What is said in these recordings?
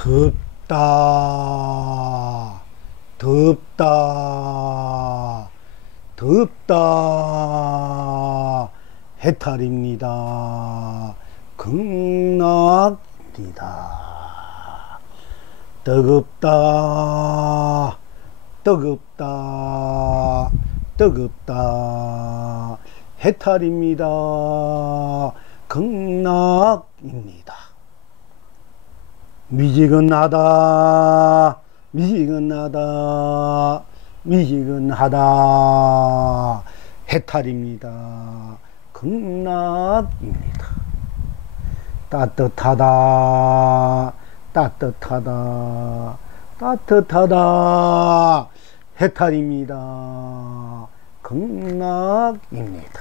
덥다, 덥다, 덥다. 해탈입니다. 극락입니다. 뜨겁다, 뜨겁다, 뜨겁다. 해탈입니다. 극락입니다. 미지근하다, 미지근하다, 미지근하다. 해탈입니다. 극락입니다. 따뜻하다, 따뜻하다, 따뜻하다. 해탈입니다. 극락입니다.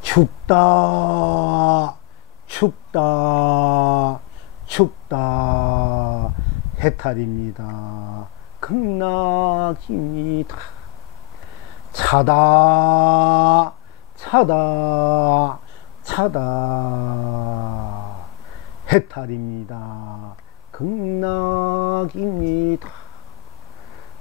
춥다, 춥다, 춥다. 해탈입니다. 극락입니다. 차다, 차다, 차다. 해탈입니다. 극락입니다.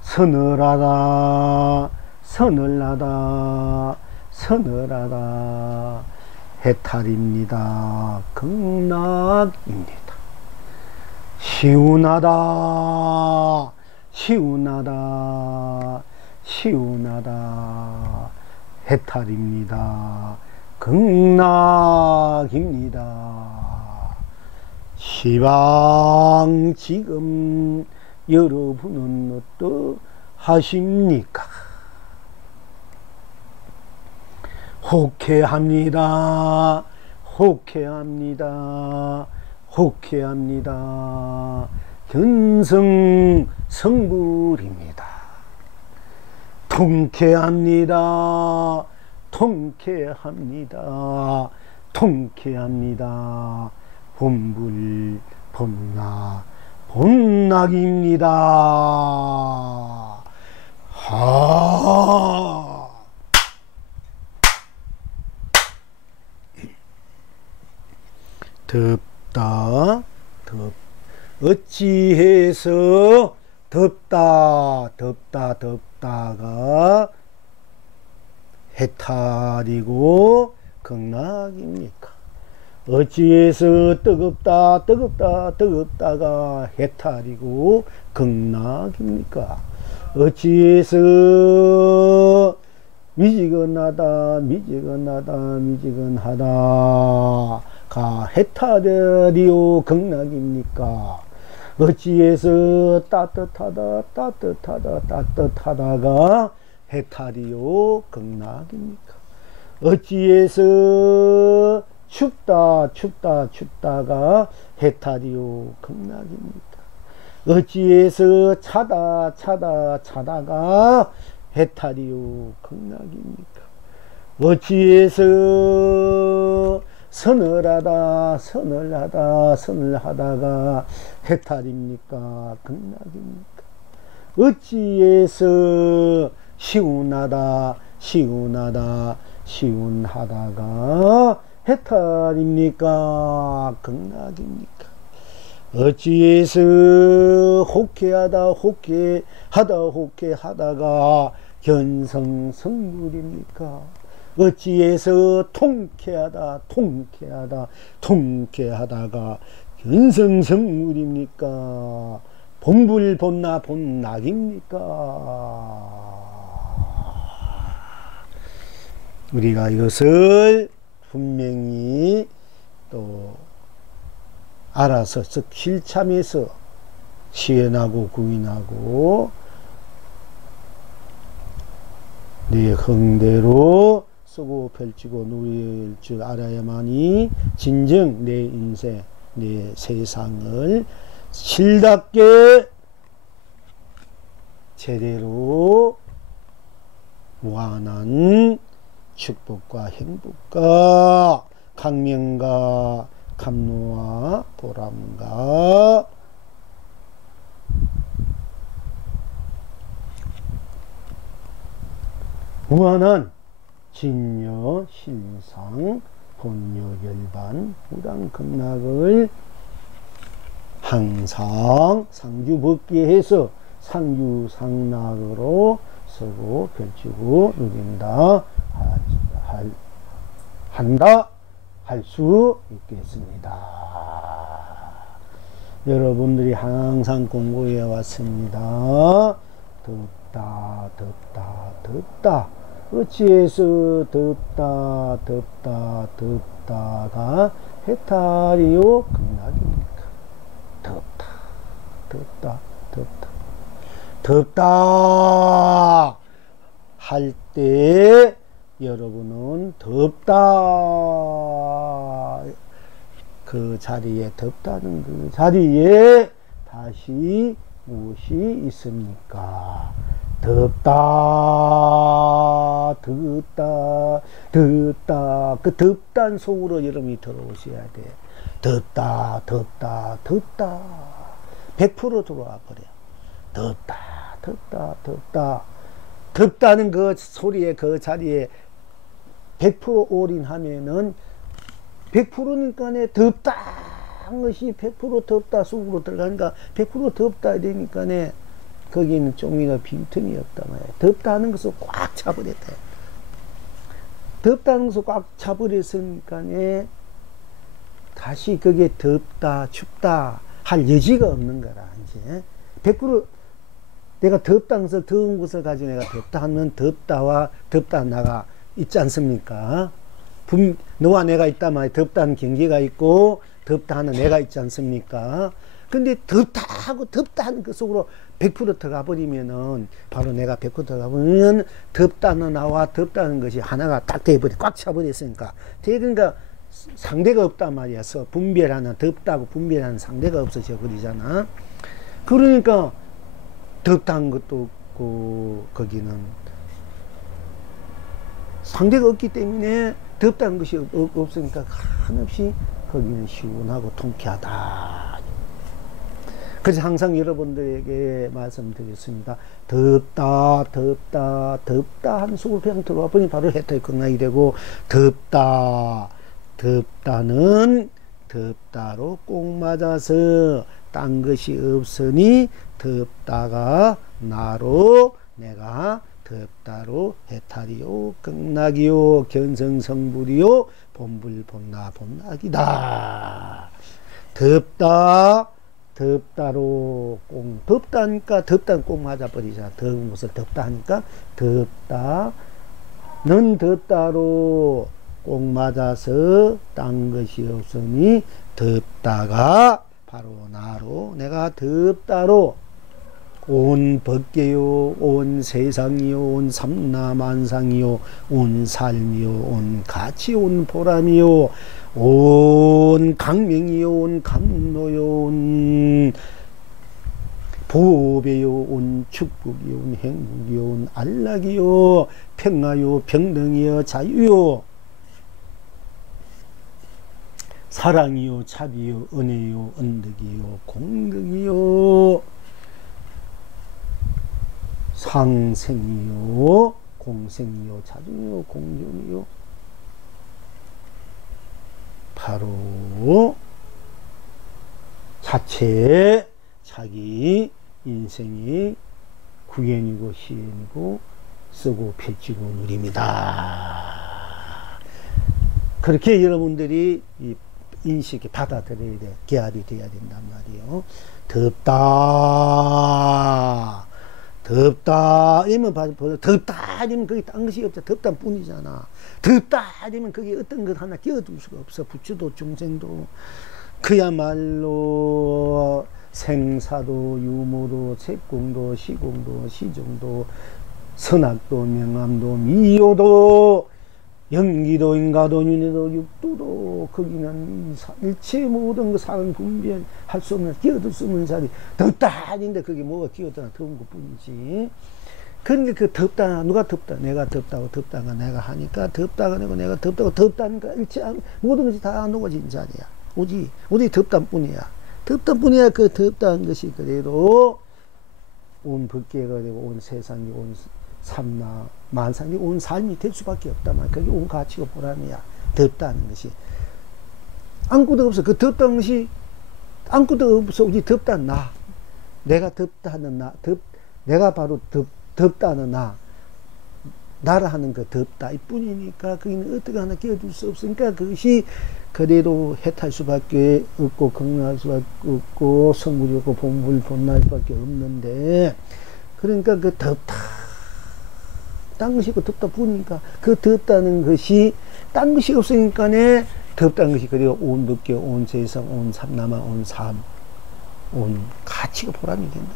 서늘하다, 서늘하다, 서늘하다. 해탈입니다. 극락입니다. 시원하다, 시원하다, 시원하다. 해탈입니다. 극락입니다. 시방 지금 여러분은 어떠하십니까? 호쾌합니다. 호쾌합니다. 호쾌합니다. 견성성불입니다. 통쾌합니다. 통쾌합니다. 통쾌합니다. 본불 본락 본락입니다. 하. 덥다, 어찌해서 덥다, 덥다, 덥다가 해탈이고 극락입니까? 어찌해서 뜨겁다, 뜨겁다, 뜨겁다가 해탈이고 극락입니까? 어찌해서 미지근하다, 미지근하다, 미지근하다가 해탈이요 극락입니까? 어찌해서 따뜻하다, 따뜻하다, 따뜻하다가 해탈이요 극락입니까? 어찌해서 춥다, 춥다, 춥다가 해탈이요 극락입니까? 어찌해서 차다, 차다, 차다가 해탈이요 극락입니까? 어찌해서 서늘하다, 서늘하다, 서늘하다가 해탈입니까? 극락입니까? 어찌해서 시원하다, 시원하다, 시원하다가 해탈입니까? 극락입니까? 어찌해서 호쾌하다, 호쾌하다, 호쾌하다가 견성성불입니까? 어찌해서 통쾌하다, 통쾌하다, 통쾌하다가 견성성불입니까? 본불 본락 본락입니까? 우리가 이것을 분명히 또 알아서 즉 실참해서 시연하고 구인하고 네 흥대로 쓰고 펼치고 누릴 줄 알아야만이 진정 내 인생, 내 세상을 실답게 제대로 무한한 축복과 행복과 강명과 감로와 보람과 무한한 진여 신상 본여 열반 무량 극락을 항상 상주법계해서 상주상락으로 서고 펼치고 누린다 한다 할 수 있겠습니다. 여러분들이 항상 공부해 왔습니다. 덥다 덥다 덥다 어찌해서 덥다 덥다 덥다가 해탈이요 극락입니까? 덥다 덥다 덥다 덥다 할 때 여러분은 덥다 그 자리에 덥다는 그 자리에 다시 무엇이 있습니까? 덥다 덥다 덥다 그 덥단 속으로 여러분이 들어오셔야 돼. 덥다 덥다 덥다 100% 들어와 버려. 덥다 덥다 덥다 덥다는 그 소리에 그 자리에 100% 올인하면은 100%니까네 덥다한 것이 100% 덥다 속으로 들어가니까 100% 덥다 되니까네 거기는 좀이나 빈틈이 없다 말이야. 덥다는 것을 꽉 차버렸다. 덥다는 것을 꽉 차버렸으니까네 다시 그게 덥다 춥다 할 여지가 없는 거라. 이제 100% 내가 덥다는 것을 더운 것을 가지고 내가 덥다 하면 덥다와 덥다 나가 있지 않습니까? 너와 내가 있단 말이야. 덥다는 경계가 있고 덥다 하는 내가 있지 않습니까? 근데 덥다 하고 덥다 하는 그 속으로 100% 들어가 버리면은 바로 내가 100% 들어가 버리면 덥다는 나와 덥다는 것이 하나가 딱 돼버리 꽉 차버렸으니까 그러니까 상대가 없단 말이야. 분별하는 덥다고 분별하는 상대가 없어져 버리잖아. 그러니까 덥다는 것도 없고 거기는 상대가 없기 때문에 덥다는 것이 없으니까 한없이 거기는 시원하고 통쾌하다. 그래서 항상 여러분들에게 말씀드리겠습니다. 덥다 덥다 덥다 하는 속으로 그냥 들어와 보니 바로 해탈 극락이 되고 덥다 덥다는 덥다로 꼭 맞아서 딴 것이 없으니 덥다가 나로 내가 덥다로 해탈이요 극락이요 견성성불이요 본불본나 본락이다. 덥다 덥다로 꼭 덥다니까 덥다는 꼭 맞아버리잖아. 더운 것을 덥다 하니까 덥다는 덥다로 꼭 맞아서 딴 것이 없으니 덥다가 바로 나로 내가 덥다로 온 법계요 온 세상이요 온 삼라만상이요 온 삶이요 온 가치 온 보람이요 온 강명이요 온 감노요 온 보배요 온 축복이요 온 행복이요 온 안락이요 평화요 평등이요 자유요 사랑이요 자비요 은혜요 언덕이요 공덕이요 상생이요 공생이요 자중이요 공존이요 바로 자체 자기 인생이 구현이고 시행이고 쓰고 펼치고 누립니다. 그렇게 여러분들이 이 인식이 받아들여야 돼. 계알이 돼야 된단 말이에요. 덥다 덥다 이러면 덥다 이러면 거기 딴 것이 없죠. 덥다 뿐이잖아. 덥다 이러면 거기 어떤 것 하나 끼워둘 수가 없어. 부처도 중생도 그야말로 생사도 유무도 색공도 시공도 시종도 선악도 명암도 미효도 영기도 인가도 윤회도 육도도 거기는 일체 모든 그 사람 분별 할 수 없는 끼어들 수 없는 자리 덥다 아닌데 그게 뭐가 끼어드나 더운 것 뿐이지. 그런데 그 덥다 누가 덥다 내가 덥다고 덥다가 내가 하니까 덥다가 내가 덥다고 덥다니까 일체 모든 것이 다 녹아진 자리야. 오직 덥다 뿐이야. 덥다 뿐이야. 그 덥다는 것이 그래도 온 법계가 되고 온 세상이 온 삼나 만상이 온 삶이 될 수밖에 없단 말이야. 그게 온 가치가 보람이야. 덥다는 것이 아무것도 없어. 그 덥다는 것이 아무것도 없어. 우리 덥다는 나. 내가 덥다는 나. 내가 바로 덥다는 나. 나라 하는 거 덥다. 이 뿐이니까 거기는 어떻게 하나 끼워줄 수 없으니까 그것이 그대로 해탈 수밖에 없고 극락할 수밖에 없고 성불이 없고 본불 본날 수밖에 없는데 그러니까 그 덥다. 딴 것이 있고 덥다 부으니까 그 덥다는 것이 딴 것이 없으니까네 덥다는 것이 그리고 온 법계, 온 세상, 온 삼남아, 온 삶, 온 가치가 보람이 된다.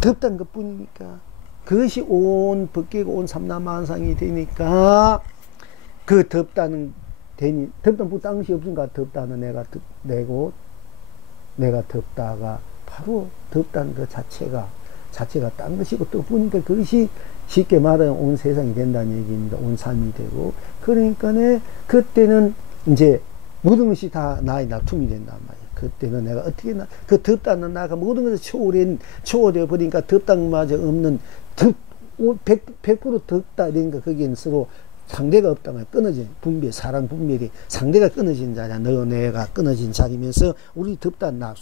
덥다는 것 뿐이니까 그것이 온 법계고 온 삼남만상이 되니까 그 덥다는 되니 덥다는 딴 것이 없으니까 덥다는 내고 내가 덥다가 바로 덥다는 그 자체가 딴 것이고 또 보니까 그것이 쉽게 말하면 온 세상이 된다는 얘기입니다. 온 삶이 되고 그러니까네 그때는 이제 모든 것이 다 나의 나툼이 된단 말이에요. 그때는 내가 어떻게 그 덥다는 나가 모든 것을 초월되어 버리니까 덥다는 마저 없는 100% 덥다 이러니까 거기에는 서로 상대가 없단 말이야. 끊어진 분별, 사랑 분별이 상대가 끊어진 자리야. 너 내가 끊어진 자리면서 우리 덥다는 나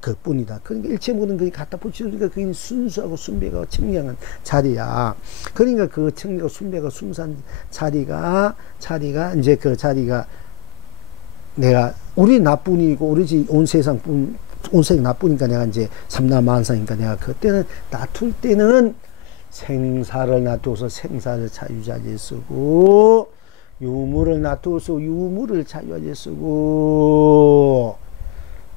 그뿐이다. 그러니까 일체 모든 것이 갖다 붙여주니까 그게 순수하고 순배가 청량한 자리야. 그러니까 그 청량하고 순배가 순수한 자리가 이제 그 자리가 내가 우리 나뿐이고 우리 온 세상 나쁘니까 내가 이제 삼라만상이니까 내가 그때는 놔둘 때는 생사를 놔두어서 생사를 자유자재 쓰고 유무를 놔두어서 유무를 자유자재 쓰고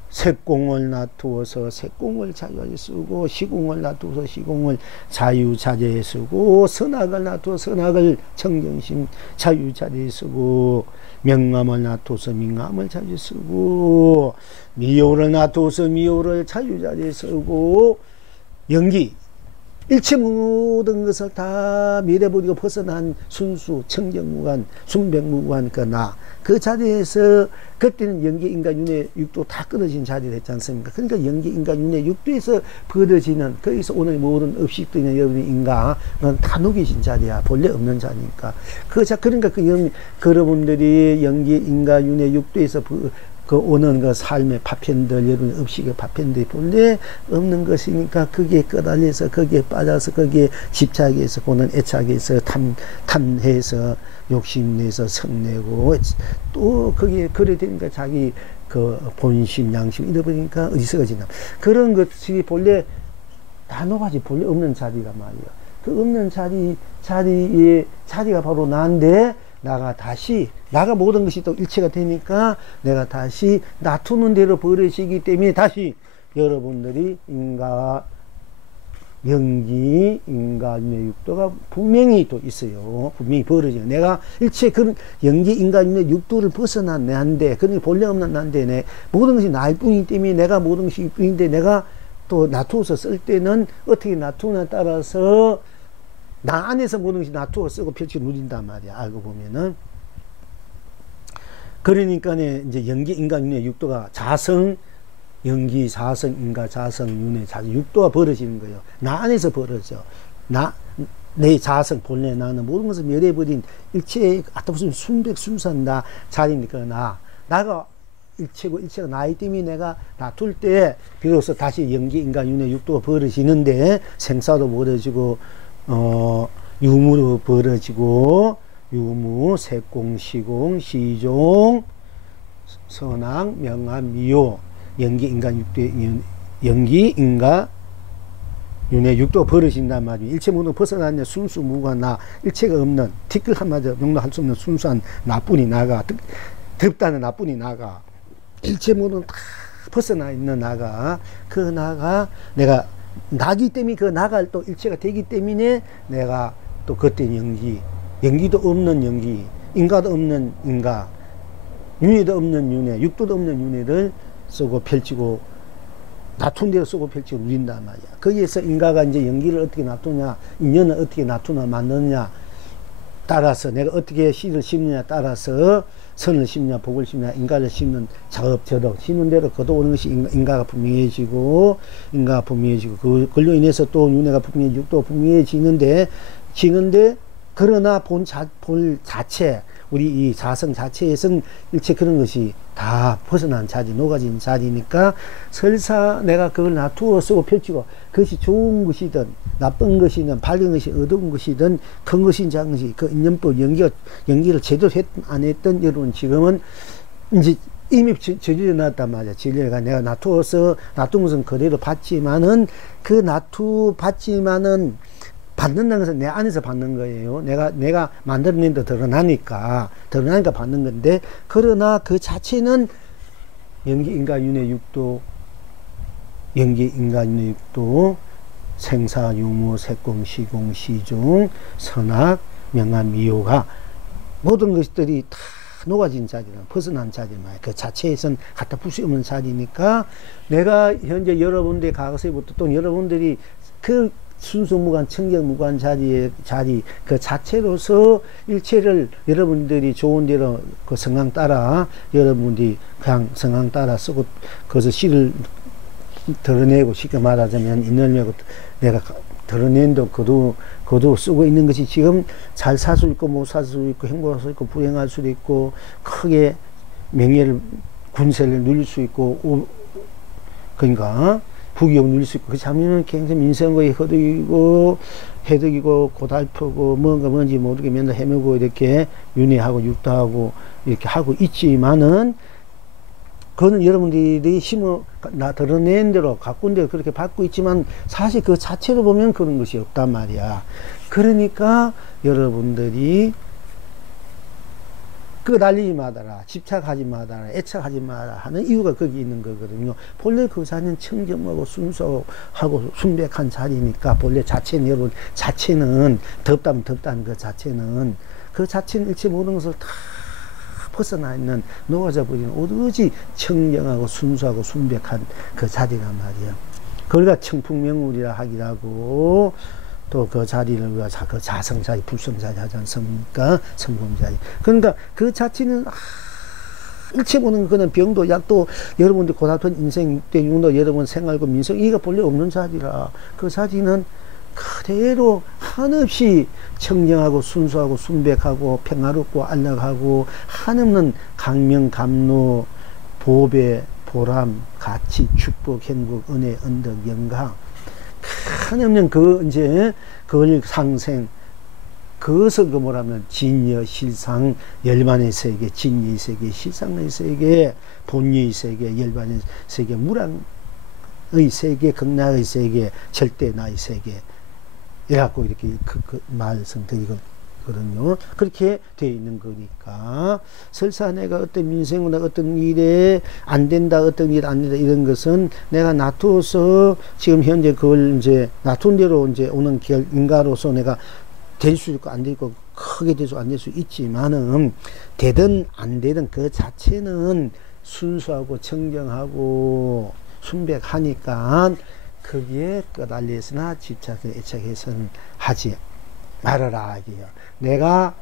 색공을 놔두어서 색공을 자유자재 쓰고 시공을 놔두어서 시공을 자유자재에 쓰고 선악을 놔두어서 선악을 청정심 자유자재에 쓰고 명암을 놔두어서 명암을 자유자재에 쓰고 미호를 놔두어서 미호를 자유자재에 쓰고 영기 일체 모든 것을 다 밀어버리고 벗어난 순수, 청정무관, 순백무관 그 자리에서 그때는 영계 인간 윤회 육도 다 끊어진 자리를 했지 않습니까? 그러니까 영계 인간 윤회 육도에서 벌어지는 거기서 오늘 모든 업식들이나 여러분의 인간은 다 녹이신 자리야. 본래 없는 자리니까. 그러니까 여러분들이 영계 인간 윤회 육도에서 그 오는 그 삶의 파편들, 여러분 업식의 파편들이 본래 없는 것이니까 거기에 끄달려서 거기에 빠져서 거기에 집착해서 보는 애착해서 탐해서 욕심내서 성내고 또 거기에 그래 되니까 자기 그 본심, 양심 잃어버리니까 어디서 지나 그런 것이 본래 다 녹아지 본래 없는 자리란 말이에요. 그 없는 자리가 바로 나인데 나가 모든 것이 또 일체가 되니까 내가 다시 놔두는 대로 벌어지기 때문에 다시 여러분들이 인간의 육도가 분명히 또 있어요. 분명히 벌어져요. 내가 일체 그런 인간의 육도를 벗어난 내한데, 그러니까 본래 없는 난데, 모든 것이 나일 뿐이기 때문에 내가 모든 것이 뿐인데, 내가 또 놔두어서 쓸 때는 어떻게 놔두냐에 따라서 나 안에서 모든 것이 놔두어 쓰고 펼쳐 누린단 말이야. 알고 보면은. 그러니까 이제 영기 인간윤회 육도가 자성, 영기, 자성, 인가, 자성, 윤회, 자성, 육도가 벌어지는 거예요. 나 안에서 벌어져. 내 자성, 본래 나는 모든 것을 멸해버린 일체의 무슨 순백순수한 나 자리니까 나가 일체고 일체가 나이기 때문에 내가 놔둘 때 비로소 다시 영기, 인간, 윤회, 육도가 벌어지는데 생사도 벌어지고 유무로 벌어지고 유무, 색공, 시공, 시종, 선왕, 명암, 미호, 연기, 인간, 육도, 연기, 인가, 윤회, 육도가 벌어진단 말이에요. 일체 모두 벗어나냐 순수, 무가 나, 일체가 없는, 티끌 한마디 명도할 수 없는 순수한 나뿐이 나가, 덥다는 나뿐이 나가, 일체 모두 다 벗어나 있는 나가, 그 나가, 내가 나기 때문에 그 나가 또 일체가 되기 때문에 내가 또 그때 연기도 없는 연기, 인가도 없는 인가, 윤회도 없는 윤회, 육도도 없는 윤회를 쓰고 펼치고 놔둔 대로 쓰고 펼치고 누린단 말이야. 거기에서 인가가 이제 연기를 어떻게 놔두냐, 인연을 어떻게 놔두나 만드느냐 따라서 내가 어떻게 씨를 심느냐 따라서 선을 심냐 복을 심냐 인가를 심는 작업 저덕 심는 대로 거둬오는 것이 인가가 분명해지고 그걸로 인해서 또 윤회가 분명해지고 육도가 분명해지는데 그러나 본 자체 우리 이 자성 자체에선 일체 그런 것이 다 벗어난 자리, 녹아진 자리니까 설사 내가 그걸 놔두어 쓰고 펼치고 그것이 좋은 것이든 나쁜 것이든 밝은 것이 어두운 것이든 큰 것인 작은 것이 그 인연법 연기를 제대로 안 했던 여러분 지금은 이제 이미 진리에 나왔단 말이야. 진리가 내가 놔두어서 놔둔 것은 그대로 받지만은 그 받지만은 받는다는 것은 내 안에서 받는 거예요. 내가 만들어낸 데 드러나니까 받는 건데, 그러나 그 자체는 연기인과윤회 육도, 연기인과윤회 육도, 생사, 유무, 색공, 시공, 시중, 선악, 명암, 미호가 모든 것들이 다 녹아진 자리라, 벗어난 자리만 그 자체에선 갖다 풀 수 없는 자리니까 내가 현재 여러분들의 과거서부터 또 여러분들이 그 순수무관, 청정무관 자리 그 자체로서 일체를 여러분들이 좋은 대로 그 성향 따라 여러분들이 그냥 성향 따라 쓰고 그것을 씨를 드러내고 쉽게 말하자면 인연력을 내가 드러낸 거도 쓰고 있는 것이 지금 잘 살 수 있고 못 살 수 있고 행복할 수 있고 불행할 수도 있고 크게 명예를 군세를 누릴 수 있고 그러니까 부귀영 누릴 수 있고 그 장면은 굉장히 민생거에 해득이고 고달프고 뭔지 모르게 맨날 헤매고 이렇게 윤회하고 육도하고 이렇게 하고 있지만은 그거는 여러분들이 드러낸 대로 가꾼 대로 그렇게 받고 있지만 사실 그 자체로 보면 그런 것이 없단 말이야. 그러니까 여러분들이 끄달리지 마라, 집착하지 마라, 애착하지 마라 하는 이유가 거기 있는 거거든요. 본래 그 자리는 청정하고 순수하고 순백한 자리니까 본래 자체는 여러분 자체는 덥다면 덥다는 그 자체는 일체 모든 것을 다 벗어나 있는 녹아져 버리는 오로지 청정하고 순수하고 순백한 그 자리란 말이에요. 그러니까 청풍명울이라 하기도 하고 또 그 자리를 우리가 그 자성자리, 불성자리 하지 않습니까? 성공자리. 그러니까 그 자체는 일체 보는 그는 병도 약도 여러분들 고달픈 인생 육대 육도 여러분 생활고 민성 이가 본래 없는 자리라 그 자리는 그대로 한없이 청정하고 순수하고 순백하고 평화롭고 안락하고 한없는 강명 감로 보배 보람 가치 축복 행복 은혜 언덕 영광 한없는 그걸 상생 그것을 뭐라면 진여 실상 열반의 세계 진리의 세계 실상의 세계 본리의 세계 열반의 세계 무량의 세계 극락의 세계 절대 나의 세계 이래갖고 이렇게 그 말씀드리거든요. 그렇게 되어 있는 거니까 설사 내가 어떤 민생이나 어떤 일에 안 된다, 어떤 일 안 된다 이런 것은 내가 놔두어서 지금 현재 그걸 이제 놔둔 대로 이제 오는 인가로서 내가 될 수 있고 안 되고 크게 될 수 안 될 수 있지만은 되든 안 되든 그 자체는 순수하고 청정하고 순백하니까 거기에 끄달려서나 집착해 애착해서는 하지 말아라 이게요. 내가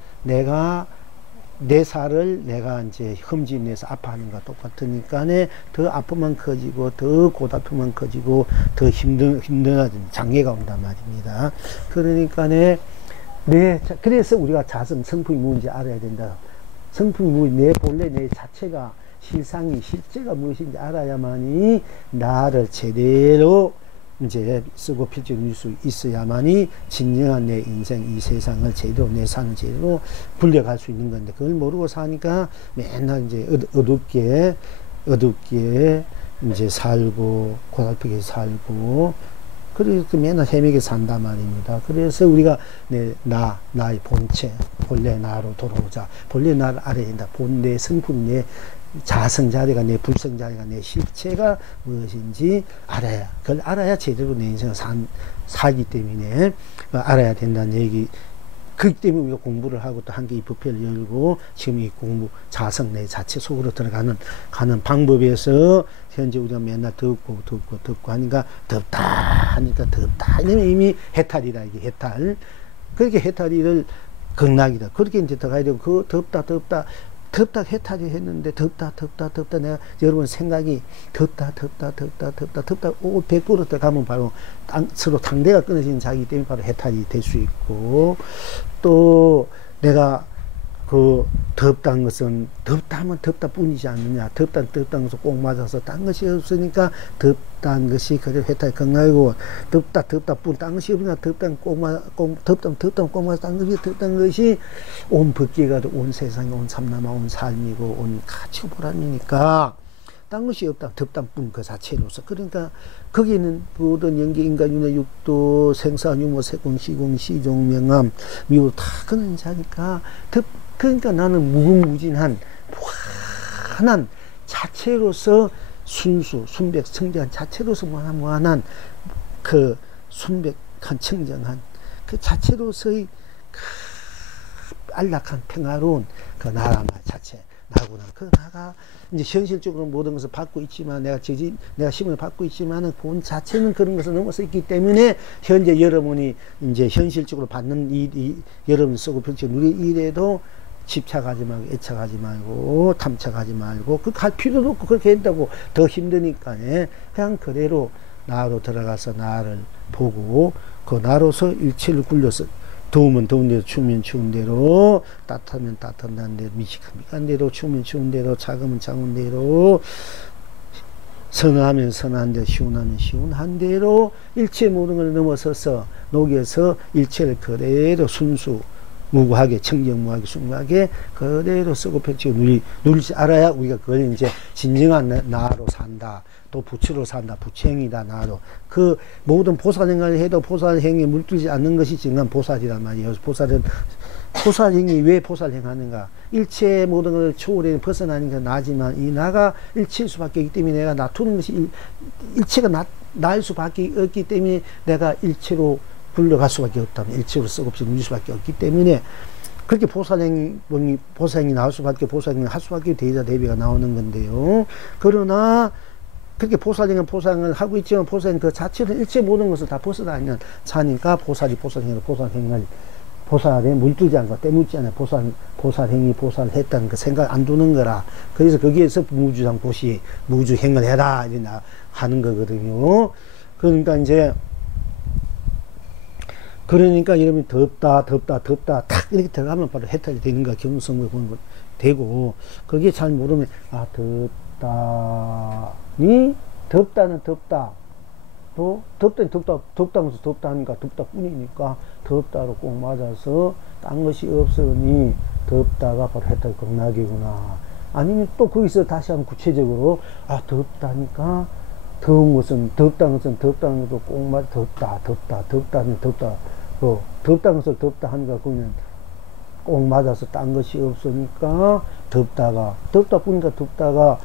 내 살을 내가 이제 흠집내서 아파하는 것과 똑같으니까 더 아픔만 커지고 더 고달픔만 커지고 더 힘들어진 장애가 온단 말입니다. 그러니까 그래서 우리가 자성 성품이 무엇인지 알아야 된다. 성품이 무엇인지 내 본래 내 자체가 실제가 무엇인지 알아야만이 나를 제대로 이제 쓰고 필지 누릴 수 있어야만이 진정한 내 인생 이 세상을 제대로 내 삶을 제대로 굴려갈 수 있는 건데 그걸 모르고 사니까 맨날 이제 어둡게 이제 살고 고달프게 살고 그래서 맨날 헤매게 산단 말입니다. 그래서 우리가 나의 본체 본래 나로 돌아오자. 본래 나를 알아야 된다. 내 성품 내 자성자리가 내 불성자리가 내 실체가 무엇인지 그걸 알아야 제대로 내 인생을 살기 때문에 알아야 된다는 얘기. 그렇기 때문에 우리가 공부를 하고 또 한 개의 부패를 열고 지금 이 공부 자성 내 자체 속으로 가는 방법에서 현재 우리가 맨날 덥고 하니까 덥다 이러면 이미 해탈이다 이게 해탈. 그렇게 해탈이를 극락이다. 그렇게 이제 들어가야 되고 그 덥다 해탈이 했는데 덥다 내가 여러분 생각이 덥다 100% 가면 바로 서로 당대가 끊어지는 자기 때문에 바로 해탈이 될 수 있고 또 내가 그 덥다는 것은 덥다 하면 덥다 뿐이지 않느냐. 덥다는 것은 꼭 맞아서 딴 것이 없으니까 덥다는 것이 그래 회탈 건강이고, 덥다 뿐 딴 것이 없으니까 덥다는 꼭 맞아서 딴 것이 덥다는 것이 온 법계가 온 세상이 온 삼남아 온 삶이고 온 가치고 보람이니까 딴 것이 없다. 덥다 뿐 그 자체로서. 그러니까 거기는 모든 연계 인간 윤회 육도 생사 유무 세공 시공 시종 명암 미호 다 그런 자니까 그러니까 나는 무궁무진한 무한한 자체로서 순수 순백 청정한 자체로서 무한한 그 순백한 청정한 그 자체로서의 그 안락한 평화로운 그 나라 자체 나구나. 그 나가 이제 현실적으로 모든 것을 받고 있지만 내가 힘을 받고 있지만은 본 자체는 그런 것을 넘어서 있기 때문에 현재 여러분이 이제 현실적으로 받는 이 여러분 쓰고 펼쳐 누리 일에도 집착하지 말고 애착하지 말고 탐착하지 말고 그 갈 필요도 없고 그렇게 한다고 더 힘드니까 그냥 그대로 나로 들어가서 나를 보고 그 나로서 일체를 굴려서 더우면 더운 대로 추우면 추운 대로 따뜻하면 따뜻한 대로 미식한 대로 추우면 추운 대로 차가우면 차가운 대로 선하면 선한 대로 시원하면 시원한 대로 일체 모든 걸 넘어서서 녹여서 일체를 그대로 순수 무구하게 청정무하게 순무하게 그대로 쓰고 펼치고 누리지 알아야 우리가 그걸 이제 진정한 나로 산다. 또 부처로 산다. 부처행이다. 나로. 그 모든 보살행을 해도 보살행에 물들지 않는 것이 진정한 보살이란 말이에요. 보살행이 왜 보살행하는가? 일체 모든 걸 초월해 벗어나니까 나지만 이 나가 일체일 수밖에 없기 때문에 내가 놔두는 것이 일체가 나일 수밖에 없기 때문에 내가 일체로 굴러갈 수밖에 없다면 일체로 썩없이 누릴 수밖에 없기 때문에 그렇게 보살행이 나올 수밖에 보살행을 할 수밖에 대자 대비가 나오는 건데요. 그러나 그렇게 보살행을 하고 있지만 보살행 그 자체는 일체 모든 것을 다 벗어다니는 자니까 보살에 물들지 않고 때묻지 않아요. 보살행이 보살했다는 그 생각 안 두는 거라. 그래서 거기에서 무주상 보시 무주행을 해라 이제 하는 거거든요. 그러니까 여러분이 덥다 탁 이렇게 들어가면 바로 해탈이 되는 거야. 경성을 보는 거 되고 그게 잘 모르면 덥다는 덥다 또 덥다면서 덥다 하니까 덥다 뿐이니까 덥다로 꼭 맞아서 딴 것이 없으니 덥다가 바로 해탈 극락이구나. 아니면 또 거기서 다시 한번 구체적으로 덥다니까 덥다는 것은 덥다는 것도 꼭 맞아 덥다는 것을 덥다 하니까 그거는 꼭 맞아서 딴 것이 없으니까 덥다 뿐이니까 덥다가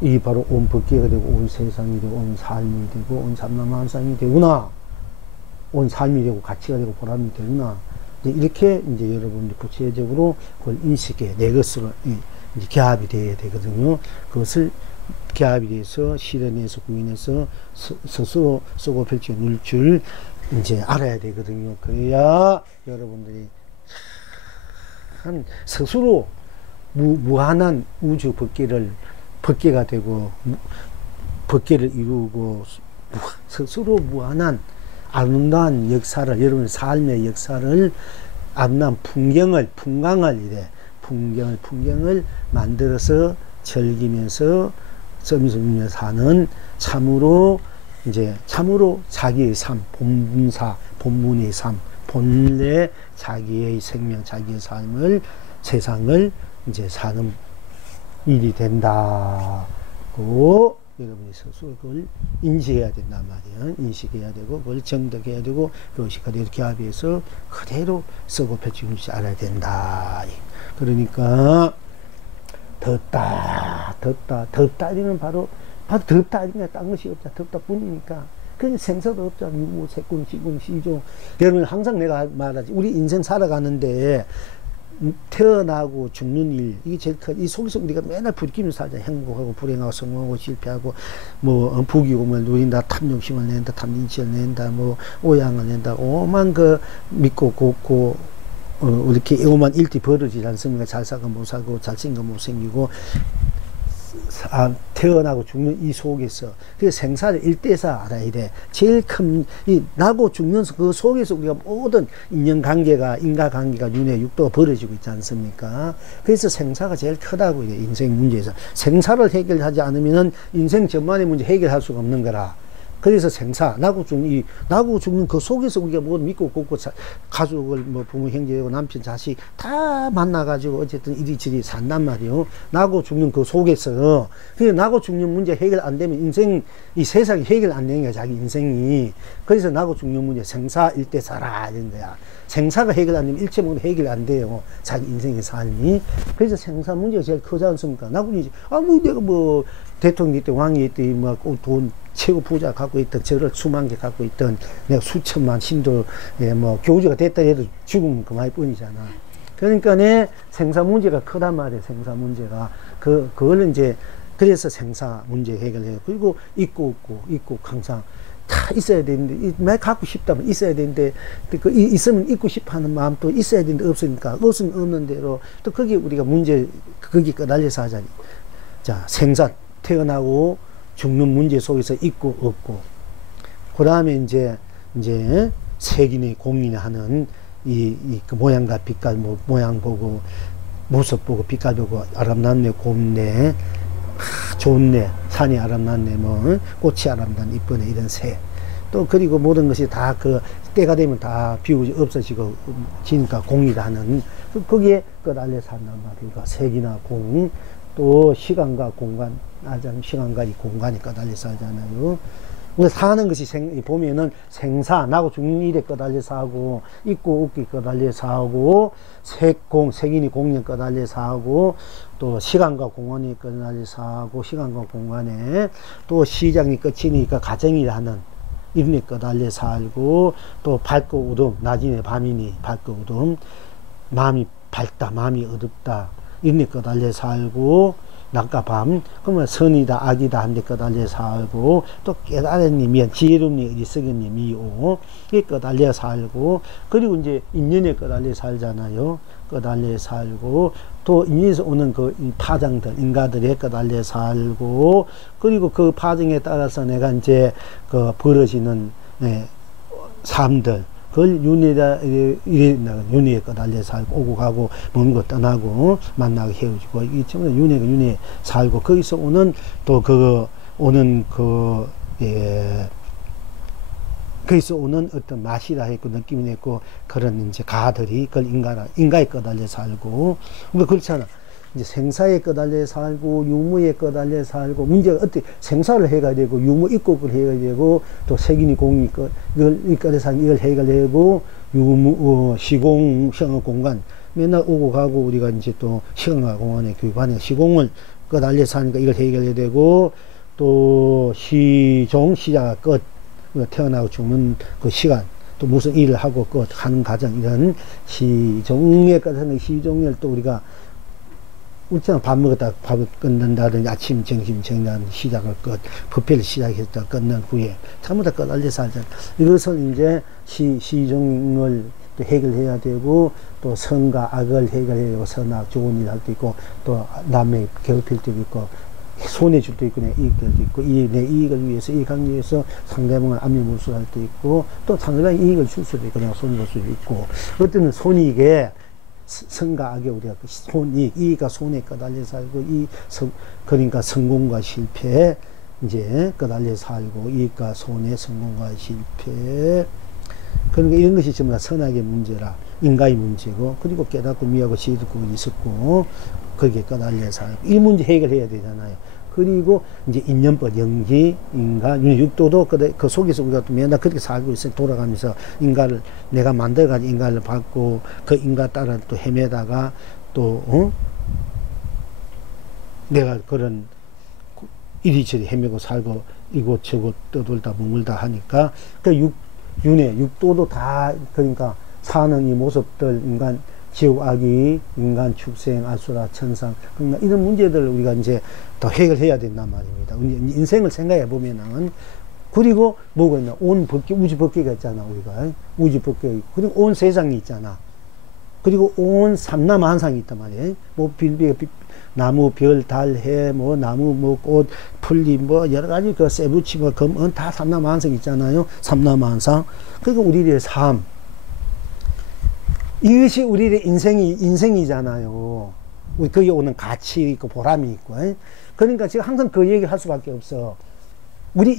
이 바로 온 법계가 되고 온 세상이 되고 온 삶이 되고 온 삼남한상이 되구나. 온 삶이 되고 가치가 되고 보람이 되구나. 이렇게 이제 여러분들 구체적으로 그걸 인식해 내 것으로 이제 개합이 돼야 되거든요. 그것을 개합이 돼서 실현해서 구현해서 스스로 쓰고 펼쳐 놓을 줄 이제 알아야 되거든요. 그래야 여러분들이 스스로 무한한 우주 법계가 되고 법계를 이루고 스스로 무한한 아름다운 역사를 여러분의 삶의 역사를 아름다운 풍경을 만들어서 즐기면서 점수면서 사는 참으로 자기의 삶 본문의 삶 본래 자기의 생명 자기의 삶을 세상을 이제 사는 일이 된다고 여러분이 스스로 그걸 인식해야 된단 말이에요. 인식해야 되고 그걸 정덕해야 되고 그것이 그대로 개합해서 그대로 쓰고 펼치는 줄 알아야 된다. 그러니까 덥다 이면 바로 덥다 아니면 딴 것이 없자. 덥다 뿐이니까 그냥 생사도 없잖아. 유무 세군 시군 시종. 여러분 항상 내가 말하지 우리 인생 살아가는데 태어나고 죽는 일 이게 제일 이 속에서 우리가 맨날 부딪히면서 살잖아. 행복하고 불행하고 성공하고 실패하고 뭐 부귀공을 누린다 탐욕심을 낸다 탐진치를 낸다 뭐 오양을 낸다 오만 그 믿고 곱고 이렇게 오만 일티 벌어지지 않습니까? 잘 살고 못 살고 잘생긴 거 못 생기고 태어나고 죽는 이 속에서 그 생사를 일대사 알아야 돼. 제일 큰 이 나고 죽는 그 속에서 우리가 모든 인연관계가 인과관계가 윤회 육도가 벌어지고 있지 않습니까? 그래서 생사가 제일 크다고 이래. 인생 문제에서 생사를 해결하지 않으면은 인생 전반의 문제 해결할 수가 없는 거라. 그래서 생사, 나고 죽는 그 속에서 우리가 뭐 믿고 굽고 가족을 뭐 부모, 형제고 남편, 자식 다 만나가지고 어쨌든 이리저리 산단 말이요. 나고 죽는 그 속에서. 그 나고 죽는 문제 해결 안 되면 인생, 이 세상이 해결 안 되는 거야, 자기 인생이. 그래서 나고 죽는 문제, 생사 일대사라, 이런 거야. 생사가 해결 안 되면 일체 모두 해결 안 돼요. 자기 인생의 삶이. 그래서 생사 문제가 제일 크지 않습니까? 나군이지. 뭐 내가 뭐 대통령 때 왕이 때 뭐 돈 최고 부자 갖고 있던 저를 수만 개 갖고 있던 내가 수천만 신도 뭐 교주가 됐다 해도 죽으면 그만일 뿐이잖아. 그러니까 내 생사 문제가 크단 말이에요. 생사 문제가 그걸 이제 그래서 생사 문제 해결해요. 그리고 있고 없고 있고 항상 다 있어야 되는데 말 갖고 싶다면 있어야 되는데 그 있으면 있고 싶어하는 마음도 있어야 되는데 없으니까 없으면 없는 대로 또 거기 우리가 문제 거기 끄달려서 하자니. 자, 생사 태어나고 죽는 문제 속에서 있고 없고, 그 다음에 이제 색이니 공이니 하는 그 모양과 빛깔, 뭐 모양 보고 모습 보고 빛깔 보고 아름답네, 곱네, 좋네, 산이 아름답네, 뭐 꽃이 아름답네, 이쁘네, 이런 색. 또 그리고 모든 것이 다 그 때가 되면 다 비우지 없어지고 지니까 공이다 하는 거기에 끝알려 산단 말이니까 색이나 공, 또 시간과 공간, 시간과 이 공간이 꺼달려서 하잖아요. 우리가 사는 것이 보면은 생사, 나고 죽는 일에 꺼달려서 하고, 있고 없기 꺼달려서 하고, 색인이 공연에 꺼달려서 하고, 또 시간과 공간이 꺼달려서 하고, 시간과 공간에 또 시장이 끝이니까 가정이라는 이름에 꺼달려서 살고, 또 밝고 어둠, 낮이네 밤이니 밝고 어둠, 마음이 밝다, 마음이 어둡다, 이름에 꺼달려 살고, 낮과 밤, 그러면 선이다, 악이다, 한데 꺼달려 살고, 또 깨달은니, 지혜롭니, 어리석은니, 미오, 이게 꺼달려 살고, 그리고 이제 인연에 꺼달려 살잖아요. 꺼달려 살고, 또 인연에서 오는 그 파장들, 인가들에 꺼달려 살고, 그리고 그 파장에 따라서 내가 이제 그 벌어지는 삶들, 그걸 윤회에 꺼달려 살고, 오고 가고, 먼 곳 떠나고, 만나고 헤어지고, 이 전부 다 윤회에 살고, 거기서 오는 또 거기서 오는 어떤 맛이라 했고, 느낌이 했고, 그런 이제 가들이, 그걸 인가에 꺼달려 살고, 그러니까 그렇잖아. 이제 생사에 꺼달려 살고, 유무에 꺼달려 살고, 문제가 어떻게 생사를 해가야 되고, 유무 있고 그걸 해야 되고, 또 색인이 공이 이걸 꺼달려 살고, 이걸 해결되고, 유무, 시공, 시간, 공간. 맨날 오고 가고, 우리가 이제 또 시간과 공간에 교육하니까 시공을 꺼달려 사니까 이걸 해결해야 되고, 또 시종, 시작, 끝. 태어나고 죽는 그 시간, 또 무슨 일을 하고 끝 하는 과정, 이런 시종에 꺼달려 시종을 또 우리가 우리처럼 밥 먹었다 밥을 끊는다든지 아침 점심 정리하는 시작을 끝, 부패를 시작했다 끝난 후에 전부 다 꺼달려 살잖아. 이것을 이제 시종을 또 해결해야 되고, 또 선과 악을 해결해야 되고, 선악 좋은 일 할 때 있고, 또 남의 괴롭힐 때도 있고, 손해줄 때도 있고, 내 이익들도 있고, 내 이익을 위해서, 이익하기 위해서 상대방을 안면물수할 때 있고, 또 상대방이 이익을 줄 수도 있고, 내가 손해볼 수도 있고, 어떤 손익에 선과 악에 우리가 손익, 이익과 손에 꺼달려 살고, 그러니까 성공과 실패, 이제 꺼달려 살고, 이익과 손해, 성공과 실패. 그러니까 이런 것이 전부 다 선악의 문제라, 인과의 문제고, 그리고 깨닫고 미하고 지혜듣고 있었고, 거기에 꺼달려 살고, 이 문제 해결해야 되잖아요. 그리고 이제 인연법, 영지, 인가, 육도도 그 속에서 우리가 또 맨날 그렇게 살고 있어요. 돌아가면서 인가를, 내가 만들어가지고 인가를 받고, 그 인가 따라 또 헤매다가 또, 내가 그런 이리저리 헤매고 살고, 이곳저곳 떠돌다 머물다 하니까, 그 윤회, 육도도 다, 그러니까 사는 이 모습들, 인간, 지옥, 악이, 인간, 축생, 아수라, 천상, 그러니까 이런 문제들을 우리가 이제 더 해결해야 된단 말입니다. 인생을 생각해 보면은, 그리고 뭐가 있나, 온 법계, 우주 법계가 있잖아, 우리가. 우주 법계, 그리고 온 세상이 있잖아. 그리고 온 삼라만상이 있단 말이에요. 뭐 나무, 별, 달, 해, 뭐 나무, 뭐 꽃, 풀잎, 뭐 여러 가지 그 세부치, 뭐 검은 다 삼라만상 있잖아요. 삼라만상. 그리고 우리의 삶. 이것이 우리의 인생이잖아요. 거기 오는 가치 있고 보람이 있고. 그러니까 제가 항상 그 얘기 할 수밖에 없어. 우리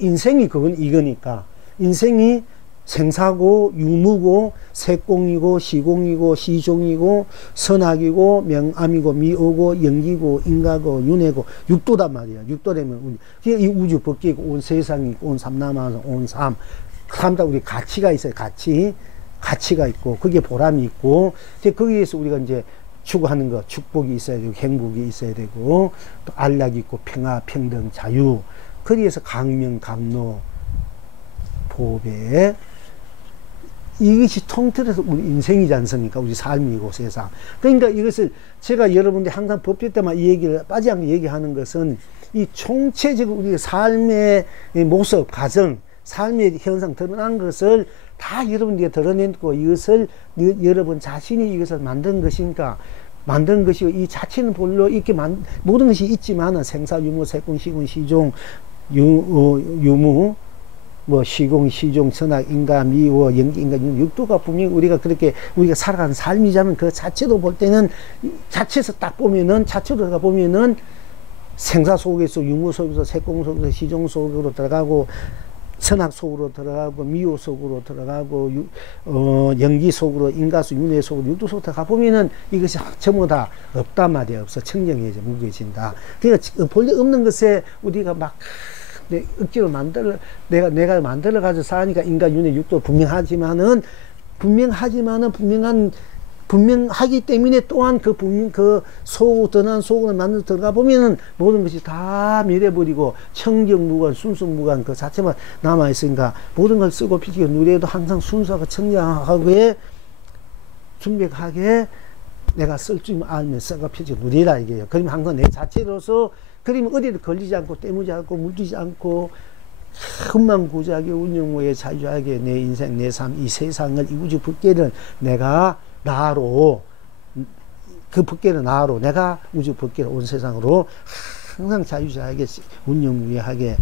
인생이 이거니까. 인생이 생사고, 유무고, 색공이고, 시공이고, 시종이고, 선악이고, 명암이고, 미오고, 영기고, 인가고, 윤회고, 육도단 말이야. 육도라면, 이 우주 법계고, 온 세상이 있고, 온 삼라만상, 온 삶. 삶다 우리 가치가 있어요. 가치가 있고, 그게 보람이 있고, 거기에서 우리가 이제 추구하는 거, 축복이 있어야 되고, 행복이 있어야 되고, 또 안락이 있고, 평화, 평등, 자유. 거기에서 강명, 강로, 보배. 이것이 통틀어서 우리 인생이지 않습니까? 우리 삶이고 세상. 그러니까 이것을 제가 여러분들 항상 법회 때만 이 얘기를 빠지 않고 얘기하는 것은 이 총체적으로 우리 삶의 모습, 가정, 삶의 현상 드러난 것을 다 여러분들이 드러내고 이것을 여러분 자신이 이것을 만든 것이니까 만든 것이고 이 자체는 본래 이렇게 모든 것이 있지만은 생사, 유무, 색공, 시공, 시종, 유무, 뭐 시공, 시종, 선악, 인가, 미워, 연기, 인가, 육도가 분명히 우리가 살아가는 삶이자면 그 자체도 볼 때는 자체에서 딱 보면은 자체로 들어가 보면은 생사 속에서 유무 속에서 색공 속에서 시종 속으로 들어가고 선악 속으로 들어가고 미호 속으로 들어가고 연기 속으로 인가 속, 윤회 속으로 육도 속으로 들어가 보면은 이것이 전부 다 없단 말이에요. 없어 청정해져 무게진다. 그러니까 본래 없는 것에 우리가 막 억지로 내가 만들어 가지고 사니까 인간 윤회 육도 분명하지만은 분명하기 때문에 또한 그 드러난 속으로 만들어 들어가 보면은 모든 것이 다 밀어버리고 청정무관, 순수무관 그 자체만 남아있으니까 모든 걸 쓰고 피지고 누려도 항상 순수하고 청정하게 준백하게 내가 쓸 줄 알면 쓰고 피지고 누리라 이게요. 그러면 항상 내 자체로서 그러면 어디도 걸리지 않고 때무지 않고 물리지 않고 흠망구작하게 운영무에 자유하게 내 인생 내 삶 이 세상을 이 우주 법계를 내가 나로 그 법계를 나로 내가 우주 법계를 온 세상으로 항상 자유자하게 운영무하게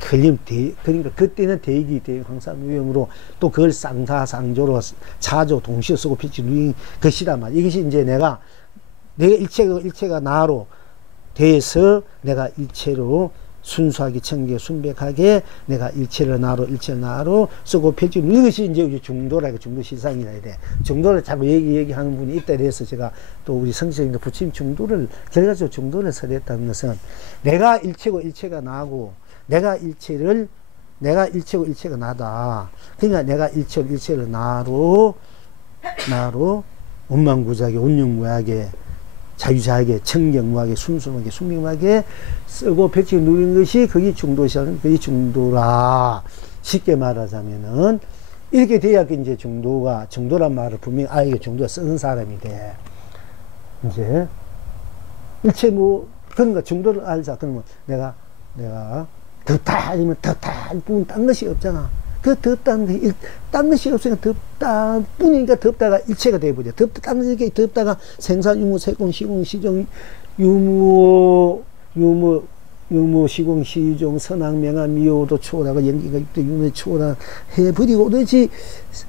그러니까 그때는 대기 항상 유형으로 또 그걸 상사상조로 차조 동시에 쓰고 빛이 누인 것이란 말이야. 이것이 이제 내가 일체가 나로 돼서 내가 일체로 순수하게 청계 순백하게 내가 일체를 나로 쓰고 펼치는 이것이 이제 우리 중도라 중도 실상이라 돼. 중도를 자꾸 얘기하는 분이 있다 그래서 제가 또 우리 성지적인 부처님 중도를 결과적으로 중도를 설했다는 것은 내가 일체고 일체가 나고 내가 일체고 일체가 나다. 그러니까 내가 일체를 나로 원망구작에 운영무하게 자유자하게 청정무하게 순수하게 순명하게 쓰고 펼치고 누리는 것이 그게 중도시라는 그게 중도라. 쉽게 말하자면은 이렇게 돼야 이제 중도란 말을 분명히 이게 중도가 쓰는 사람이 돼. 이제 일체 그러니까 중도를 알자. 그러면 내가 덥다 아니면 덥다 뿐 딴 것이 없잖아. 그 덥다는 딴 것이 없으니까 덥다 뿐이니까 덥다가 일체가 돼버려. 덥다가 생사, 유무, 색공, 시공, 시종, 유무, 시공, 시종, 선악, 명암, 미호도 초월하고 연기가 육도, 윤회 초월하 해버리고 오듯이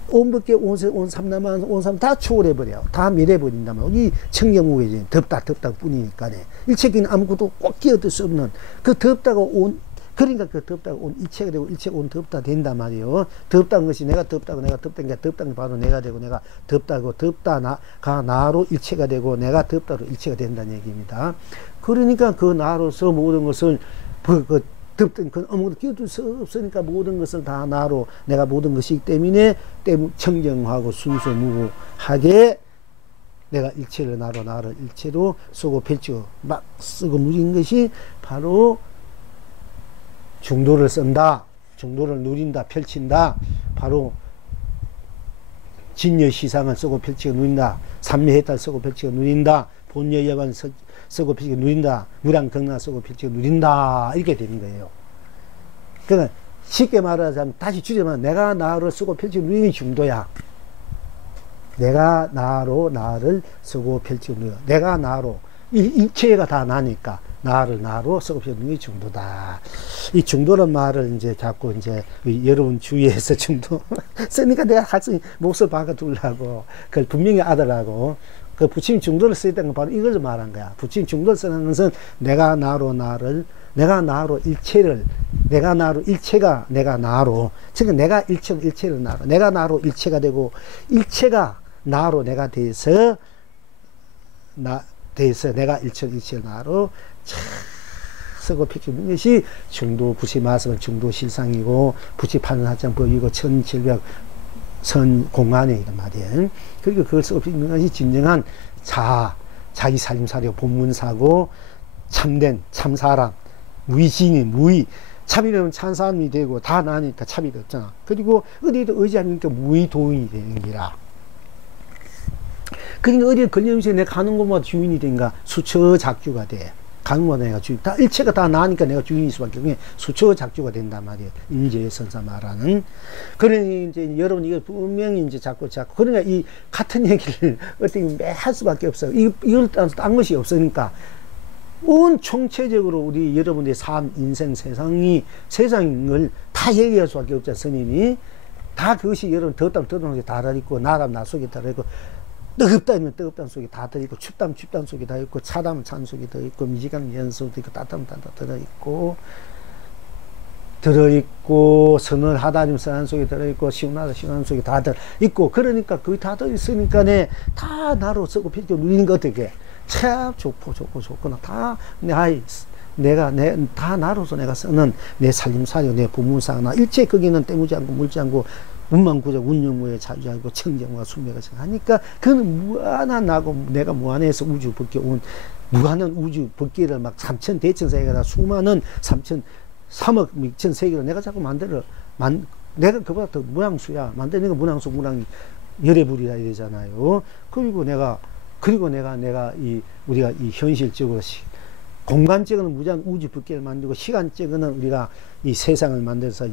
온 법계, 온 삼라만, 온 삼 다 초월해버려. 다 밀어버린단 말이야. 이 청정무게지. 덥다 뿐이니까네. 일체기는 아무것도 꼭 끼어들 수 없는 그 그러니까 그 덥다가 온 일체가 되고 일체가 온 덥다 된단 말이에요. 덥다는 것이 내가 덥다니까 덥다는 게 바로 내가 되고 내가 덥다가 나로 일체가 되고 내가 덥다로 일체가 된다는 얘기입니다. 그러니까 그 나로서 모든 것을 덥던 그 아무것도 끼어들 수 없으니까 모든 것을 다 나로 내가 모든 것이기 때문에 청정하고 순수무하게 내가 일체를 나를 일체로 쓰고 펼치고 막 쓰고 누린 것이 바로 중도를 쓴다. 중도를 누린다. 펼친다. 바로 진여시상을 쓰고 펼치고 누린다. 삼매해탈 쓰고 펼치고 누린다. 본여여관 쓰고 펼치고 누린다. 무량경락 쓰고 펼치고 누린다. 이렇게 되는 거예요. 그러니까 쉽게 말하자면 다시 줄이면 내가 나를 쓰고 펼치고 누리는 중도야. 내가 나로 나를 쓰고 펼치는 거. 내가 나로. 일체가 다 나니까 나를 나로 쓰고 펼치는 게 중도다. 이 중도란 말을 이제 자꾸 이제 여러분 주위에서 중도 쓰니까 내가 할수 몫을 박아두려고 그걸 분명히 아들하고 그 부처님 중도를 쓰였던 건 바로 이걸 말한 거야. 부처님 중도를 쓰는 것은 내가 나로 나를, 내가 나로 일체를, 내가 나로 일체가 내가 나로, 즉 내가 일체를 나로, 내가 나로 일체가 되고 일체가 나로 내가 돼서 내가 일체를 나로 쓰고 펼치는 것이 중도 부치 마습은 중도 실상이고 부치 판사장 법이고 1700 선 공안에 이런 말이에요. 그리고 그걸 쓰고 있는 것이 진정한 자기 살림살이고 본문사고 참된 참사람 무의진이 무의 참이라면 참사람이 되고 다 나니까 참이 없잖아. 그리고 어디에도 의지하니까 무의도인이 되는 기라. 그러니까 어디에 걸려있으면 내가 가는 곳마다 주인이 된가 수처작주가 돼. 가는 곳마다 내가 주인. 다 일체가 다 나니까 내가 주인일 수밖에 없는 수처작주가 된단 말이에요. 인재선사 말하는. 그러니 이제 여러분 이거 분명히 이제 자꾸 그러니까 이 같은 얘기를 어떻게 매 할 수밖에 없어요. 이걸 따라서 딴 것이 없으니까 온 총체적으로 우리 여러분들의 삶, 인생, 세상을 다 얘기할 수밖에 없잖아. 스님이 다 그것이 여러분 덥다면 더운 속에 다 들어있고 나라면 나 속에 들어있고 뜨겁다면 뜨겁다는 속에 다 들어있고 춥다면 춥다는 속에 다 있고 차다면 찬 속에 들어있고 미지간 연 속에 있고 따뜻하면 따뜻하면 들어있고 서늘하다면 서늘한 속에 들어있고 시원하다 시원한 속에 다 들어있고 그러니까 거기 다 들어있으니까 다 나로 쓰고 필요 누리는 거 어떻게 참 좋고 다 다 나로서 내가 쓰는 내 살림살이 내 부문상나 일체 거기는 때무지 않고 물지 않고 운만구적 운영무에 자주하고 청정과 순매가 하니까 그는 무한한 나고 내가 무한해서 우주 밖에 온 무한한 우주 밖에를 막 3천 대천세계가 다 수많은 3억 6천 세계를 내가 자꾸 내가 그보다 더 무량수야. 만드는 거 무량수 무량이 열애불이라 이러잖아요. 그리고 내가 우리가 이 현실적으로 공간적으로는 무장 우주 밖에를 만들고 시간적으로는 우리가 이 세상을 만들어서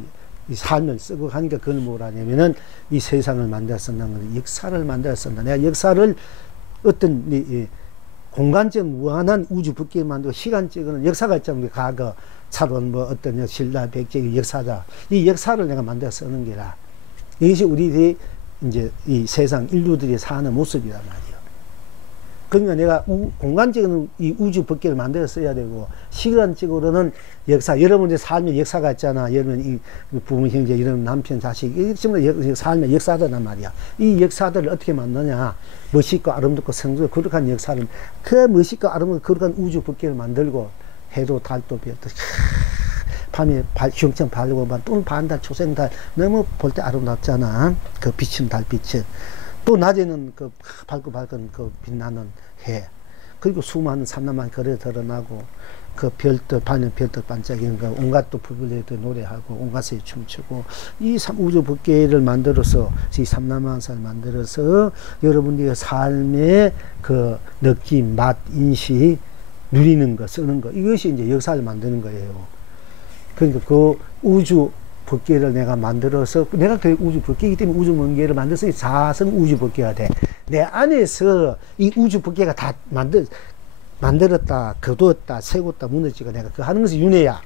이 삶을 쓰고 하니까 그걸 뭐라냐면은 이 세상을 만들어 쓴다는 건 역사를 만들어 쓴다. 내가 역사를 어떤 공간적 무한한 우주 밖에 만들고 시간적으로는 역사가 있잖아요. 과거, 차론, 뭐 어떤 신라, 백제의 역사자. 이 역사를 내가 만들어 쓰는 게라. 이것이 우리들이 이제 이 세상 인류들이 사는 모습이란 말이에요. 그러니까 내가 공간적으로는 이 우주 밖에를 만들어 써야 되고 시간적으로는 역사, 여러분의 삶의 역사가 있잖아. 여러분 이 부모, 형제, 이런 남편, 자식, 이 전부 삶의 역사들란 말이야. 이 역사들을 어떻게 만드냐? 멋있고 아름답고 성스럽고 거룩한 역사를 그 멋있고 아름답고 거룩한 우주 밖에를 만들고 해도 달도 별도 밤에 흉청 바르고 또 반달 초생달 너무 볼 때 아름답잖아. 그 비친 달빛을. 또 낮에는 그 밝고 밝은 그 빛나는 해. 그리고 수많은 삼남만 거리에 드러나고 그 별들, 반은 별들 반짝이는 거 온갖 또 부부들도 노래하고 온갖에 춤추고 이 우주 법계를 만들어서 이 삼남만사를 만들어서 여러분들의 삶의 그 느낌, 맛, 인식 누리는 거, 쓰는 거 이것이 이제 역사를 만드는 거예요. 그러니까 그 우주 법계를 내가 만들어서 내가 그 우주 법계이기 때문에 우주 መን계를 만들어서 자성 우주 법계가 돼. 내 안에서 이 우주 법계가 다 만들었다, 거두었다, 세웠다, 무너지고 내가 그 하는 것이 윤회야.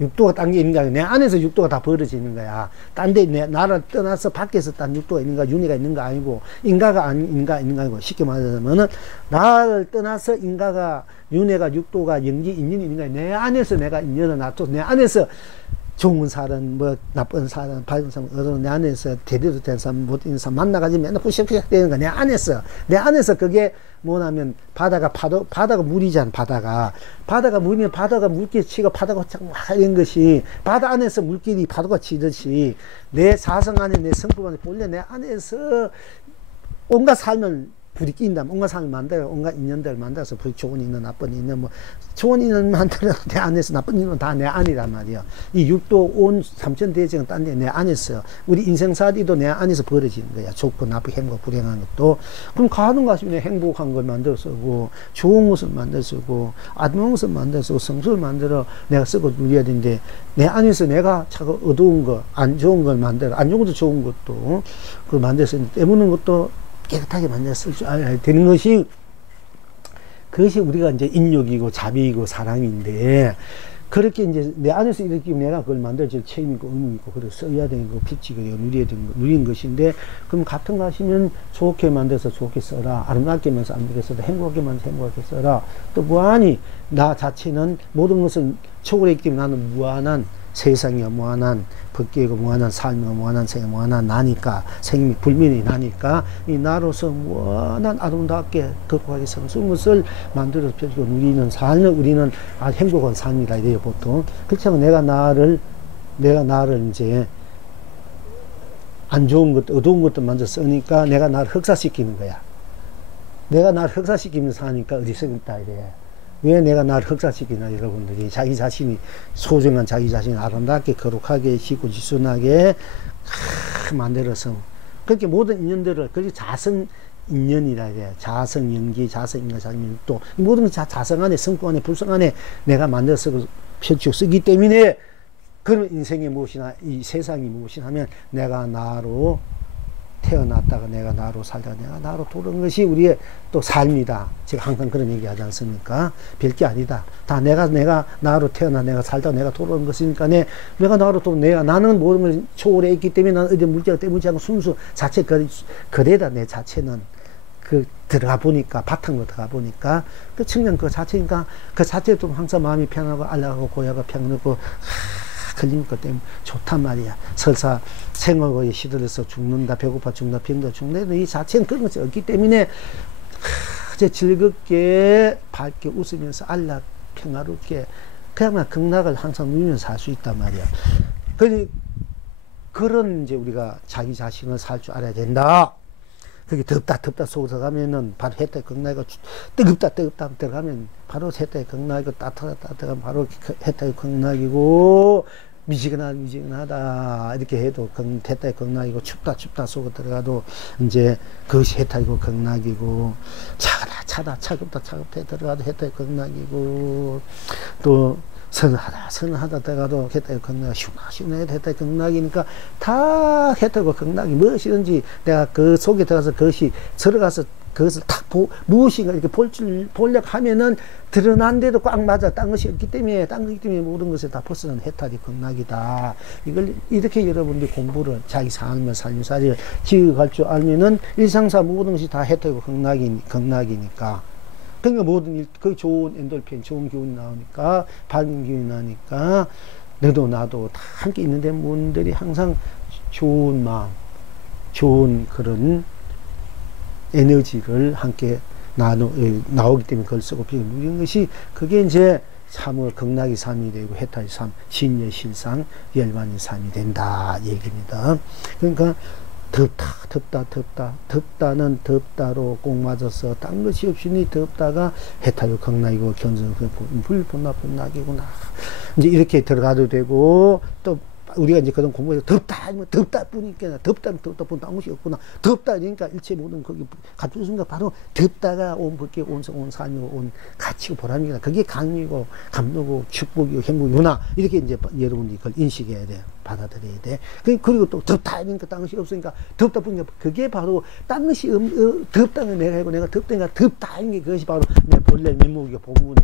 육도가 딴 게 있는 거야. 내 안에서 육도가 다 벌어지는 거야. 딴 데 나를 떠나서 밖에서 딴 육도가 있는 거야. 윤회가 있는 거 아니고 인가가 있는 거 아니고 쉽게 말하자면은 나를 떠나서 인가가 윤회가 육도가 영지 인연이 있는 거야. 내 안에서 내가 인연을 놔둬 내 안에서 좋은 사람, 뭐, 나쁜 사람, 밝은 사람, 어떤 내 안에서 대리도 된 사람, 못된 사람 만나가지고 맨날 푸시푸시 되는 거, 내 안에서 그게 뭐냐면, 바다가 물이잖아, 바다가 물이면 바다가 물길 치고 바다가 자꾸 막 이런 것이, 바다 안에서 물길이 파도가 치듯이, 내 사성 안에, 내 성품 안에, 본래 내 안에서 온갖 삶을 부딪힌다면 온갖 삶을 만들어 온갖 인연들을 만들어서 좋은 인연 나쁜 인연 뭐 좋은 인연 만들어 내 안에서 나쁜 인연 다 내 안이란 말이야. 이 육도 온 삼천대장은 딴 데 내 안에서 우리 인생사리도 내 안에서 벌어지는 거야. 좋고 나쁘고 행복 불행한 것도. 그럼 가는 것이 행복한 걸 만들어 쓰고 좋은 것을 만들어 쓰고 아름다운 것을 만들어 쓰고 성수를 만들어 내가 쓰고 누려야 되는데 내 안에서 내가 자꾸 어두운 거 안 좋은 걸 만들어 안 좋은 것도 좋은 것도 그걸 만들어서 때무는 것도 깨끗하게 만들어 쓸 줄 알아야 되는 것이, 그것이 우리가 이제 인욕이고 자비이고 사랑인데, 그렇게 이제 내 안에서 이렇게 내가 그걸 만들어질 책임이고 의무이고 그걸 써야 되는 거, 빛이고 누려야 되는 거, 누린 것인데, 그럼 같은 거 하시면 좋게 만들어서 좋게 써라, 아름답게 만들어서 아름답게 써라, 행복하게 만들어서 행복하게 써라. 또 무한히 나 자체는 모든 것을 초월했기 때문에 나는 무한한 세상이야, 무한한 법계이고 무한한 삶이고 무한한 생이 무한한 나니까, 생이 불면이 나니까 이 나로서 무한한 아름답게 거룩하게 성스러운 것을 만들어서 펴주고 누리는 삶을 우리는 아주 행복한 삶이라 이래요, 보통. 그렇지만 내가 나를 이제 안 좋은 것, 어두운 것도 먼저 쓰니까 내가 나를 흑사시키는 거야. 내가 나를 흑사시키면서 사니까 어리석은 있다 이래. 왜 내가 나를 흑사시키나, 여러분들이 자기 자신이 소중한 자기 자신을 아름답게 거룩하게 시고 지순하게 만들어서, 그렇게 모든 인연들을, 그렇게 자성 인연이라 해야 돼. 자성 연기, 자성 인간, 자성 또 모든 자성 안에, 성품 안에, 불성 안에 내가 만들어서 펼치고 쓰기 때문에, 그런 인생이 무엇이나 이 세상이 무엇이나 하면 내가 나로 태어났다가 내가 나로 살다가 내가 나로 돌아온 것이 우리의 또 삶이다. 제가 항상 그런 얘기 하지 않습니까? 별게 아니다. 다 내가 나로 태어나 내가 살다가 내가 돌아온 것이니까 내가 나로 또 나는 모든 걸 초월해 있기 때문에 나는 어디 물자가 때문지 않고 순수 자체 그대다. 내 자체는 들어가 보니까, 바탕으로 들어가 보니까 그 측면 그 자체니까 그 자체도 항상 마음이 편하고 안락하고 고야가 평안하고 걸린 것 때문에 좋단 말이야. 설사 생업에 시들어서 죽는다, 배고파 죽는다, 병도 죽는다, 이 자체는 그런 것이 없기 때문에 즐겁게 밝게 웃으면서 안락 평화롭게 그야말로 극락을 항상 누리면서 살 수 있단 말이야. 그런 이제 우리가 자기 자신을 살 줄 알아야 된다. 그게 덥다 속에서 가면은 바로 혜택 극락이고, 뜨겁다 들어가면 바로 혜택 극락이고, 따뜻하면 바로 혜택 극락이고, 미지근하다 이렇게 해도 혜택 극락이고, 춥다 속에 들어가도 이제 그것이 혜택이고 극락이고, 차갑다 들어가도 혜택 극락이고, 또 선하다 들어가도 혜택 극락, 시원하게 혜택 극락이니까 다 혜택과 극락이 무엇이든지 내가 그 속에 들어가서 그것을 탁 무엇인가 이렇게 보려고 하면은 드러난데도 꽉 맞아. 딴 것이 없기 때문에, 모든 것을 다 벗어난 혜택이 극락이다. 이걸 이렇게 여러분들이 공부를 자기 삶을 살림살이를 지어갈 줄 알면은 일상사 모든 것이 다 혜택이고 극락이니까. 그러니까 모든 그 좋은 엔돌핀, 좋은 기운이 나오니까, 밝은 기운이 나니까, 너도 나도 다 함께 있는데 분들이 항상 좋은 마음, 좋은 그런 에너지를 함께 나오기 때문에 그걸 쓰고 비고 누리는 것이, 그게 이제 참을 극락의 삶이 되고 해탈의 삶, 신의 실상, 열반의 삶이 된다 얘기입니다. 그러니까 덥다는 덥다로 꼭 맞아서 딴 것이 없으니 덥다가 해탈의 극락이고 견성 불본납이구나. 이제 이렇게 들어가도 되고, 또 우리가 이제 그런 공부해서 덥다 뿐이니까, 덥다면 덥다 뿐 아무 것이 없구나. 덥다 그러니까 일체 모든 거기 갖춘 순간 바로 덥다가 온 법계, 온 삶이고, 온 가치고 보람이구나. 그게 강이고, 감동이고, 축복이고, 행복이구나. 이렇게 이제 여러분들이 그걸 인식해야 돼. 받아들여야 돼. 그리고 또 덥다 하니까 딴 것이 없으니까 덥다 보니까 그게 바로 딴 것이 덥다는 내가 하고, 내가 덥다니까 덥다 하는 게 그것이 바로 내 본래 면목이고 본분,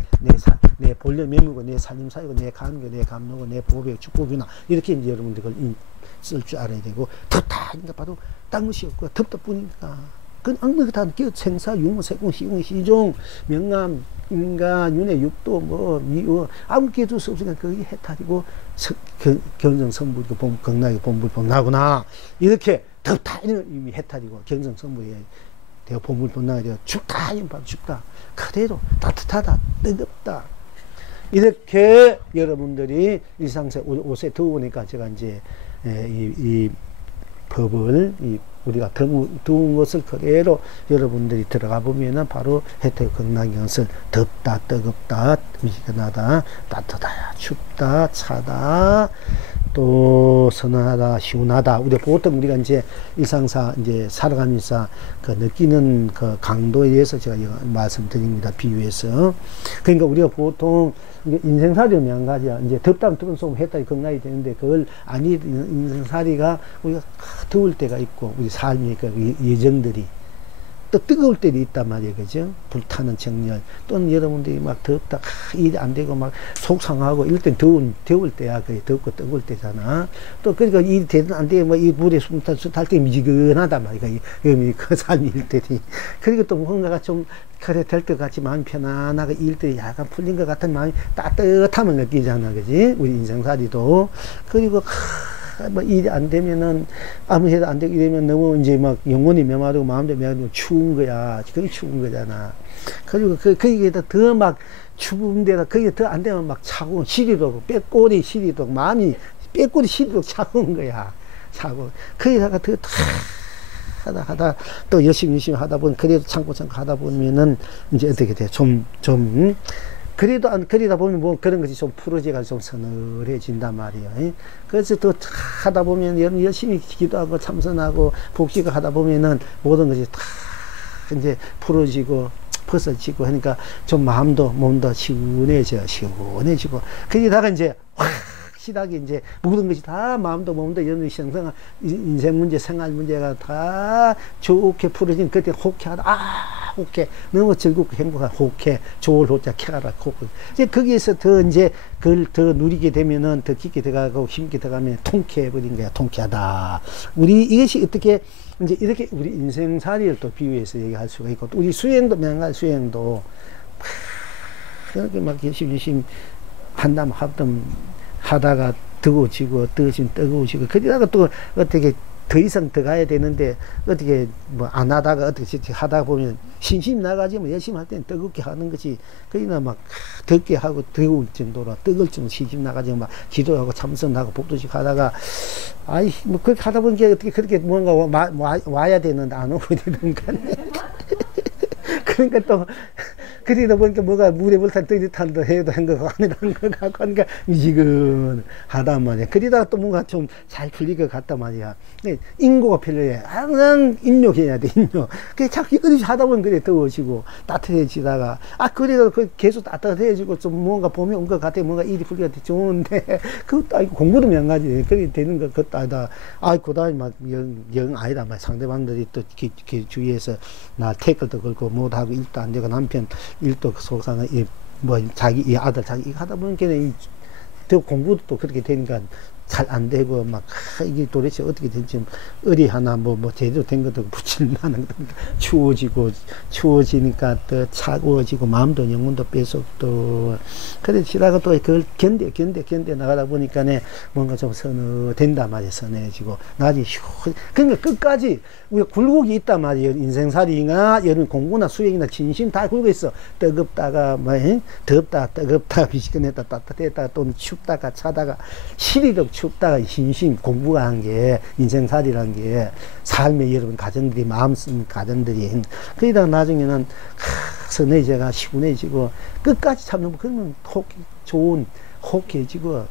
내 본래 면목이고 내 살림사이고 내 감격, 내 감동이고 내 보배, 축복이나 이렇게 이제 여러분들 그걸 쓸 줄 알아야 되고, 덥다 하니까 바로 딴 것이 없고 덥다 뿐이니까. 그 아무것도 다 생사, 유무, 세공, 시공, 시종, 명암, 인간, 윤회, 육도, 미워, 아무 개도 없으니까 그게 해탈이고, 견성, 성불이고, 극락이고, 본불, 나구나. 이렇게 덥다, 이런 의미 해탈이고, 견성, 성불이 되고, 본불, 나가 되고, 춥다, 이런 바로 춥다. 그대로 따뜻하다, 뜨겁다. 이렇게 여러분들이 일상생 옷에 더우니까 제가 이제 이 법을 우리가 더운 것을 그대로 여러분들이 들어가 보면은 바로 혜택 극락의 것을 덥다, 뜨겁다, 미지근하다, 따뜻하다, 춥다, 차다, 또 선하다, 시원하다. 보통 우리가 이제 일상사 이제 살아가면서 그 느끼는 그 강도에 의해서 제가 말씀드립니다. 비유해서. 그러니까 우리가 보통 인생살이는 한 가지야. 이제 덥다면 더운 소금 했다니 극락이 되는데, 그걸 인생살이가 우리가 더울 때가 있고, 우리 삶이 그 예정들이 또 뜨거울 때도 있단 말이에요. 그죠? 불타는 정열. 또는 여러분들이 막 덥다, 일이 안 되고 막 속상하고, 이럴 땐 더울 때야. 그게 덥고 뜨거울 때잖아. 또, 그러니까 일이 되든 안 되면 이 물에 숨탈 때 미지근하단 말이야. 그 삶이 일 때니. 그리고 또 뭔가가 좀, 그래, 될 것 같이 마음이 편안하고 일들이 약간 풀린 것 같은 마음이 따뜻함을 느끼잖아. 그지? 우리 인생살이도. 그리고, 뭐 일이 안 되면은 아무 해도 안 되게 되면 너무 이제 막 영혼이 메마르고 마음도 메마르고 추운 거야. 그게 추운 거잖아. 그리고 거기에다 더 막 추운 데다 거기에 더 안 되면 막 차고 시리도 빼꼬리 시리도 마음이 빼꼬리 시리도 차가운 거야. 차고 거기다가 더 하다 또 열심히 하다 보면 그래도 참고 하다 보면은 이제 어떻게 돼? 좀 그러다 보면 뭐 그런 것이 좀 풀어져가지고 좀 서늘해진단 말이에요. 그래서 또 하다 보면 열심히 기도하고 참선하고 복지가 하다 보면은 모든 것이 다 이제 풀어지고 벗어지고 하니까 좀 마음도 몸도 시원해지고 그러다가 이제 확실하게 이제 모든 것이 다 마음도 몸도 이런 생성한 인생 문제, 생활 문제가 다 좋게 풀어진 그때 호쾌하다. 호쾌. 너무 즐겁고 행복한 호쾌. 좋을 호자 쾌하라. 호쾌. 이제 거기에서 더 이제 그걸 더 누리게 되면은 더 깊게 들어가고 힘있게 들어가면 통쾌해버린 거야. 통쾌하다. 이것이 어떻게 이제 이렇게 우리 인생살이를 또 비유해서 얘기할 수가 있고 또 우리 수행도 명할 수행도 그렇게 막 열심히 한다면 하다가 뜨거워지고 뜨거워지고 그러다가 또 어떻게 더 이상 더 가야 되는데 어떻게 뭐 안 하다가 어떻게 하다 보면 신심이 나가지면 열심히 할 때는 뜨겁게 하는 것이 그러나 막 덥게 하고 뜨거울 정도로 뜨거울 정도로 신심 나가지면 막 기도하고 참선하고 복도식 하다가 뭐 그렇게 하다 보니까 어떻게 그렇게 뭔가 와야 되는데 안 오고 되던가 그러니까 또 그러다 보니까 뭐가 물에 불탄 뜨뜻한다 해도 한 거고 아니라는 거 같고 하니까 미지근하단 말이야. 그러다가 또 뭔가 좀 잘 풀릴 것 같단 말이야. 인고가 필요해. 항상 인욕해야 돼, 인욕. 그게 자꾸 어디서 하다 보면 그래 더워지고 따뜻해지다가 그래도 계속 따뜻해지고 좀 뭔가 봄이 온 것 같아. 뭔가 일이 풀릴 것 같아. 좋은데 그것도 공부도 명하지. 그게 되는 것 그것도 아니다. 그다음에 막 영 아니다. 막 상대방들이 또 주위에서 나 태클도 걸고 못하고 일도 안 되고 남편 일도 속상해 뭐 자기 이 아들 자기 하다 보니까 더 공부도 또 그렇게 되니까 잘 안 되고 막 이게 도대체 어떻게 될지 어디 하나 뭐 제대로 된 것도 붙일만한 추워지니까 더 차가워지고 마음도 영혼도 뺏어 또 그래 지나가 또 그걸 견뎌 나가다 보니까네 뭔가 좀 서늘된단 말이야. 서늘해지고 나중에 그러니까 끝까지 우리가 굴곡이 있단 말이에요. 인생살이나 여러분 공부나 수행이나 진심 다 굴곡 있어. 뜨겁다가 덥다 뜨겁다 미지근했다 따뜻했다 또는 춥다가 차다가 시리적 춥다가 신심 공부가 한 게 인생살이란 게 삶의 여러분 가정들이 마음 쓴 가정들이 그러다가 나중에는 선해져가 시원해지고 끝까지 참는 그러면 좋은 호쾌해지고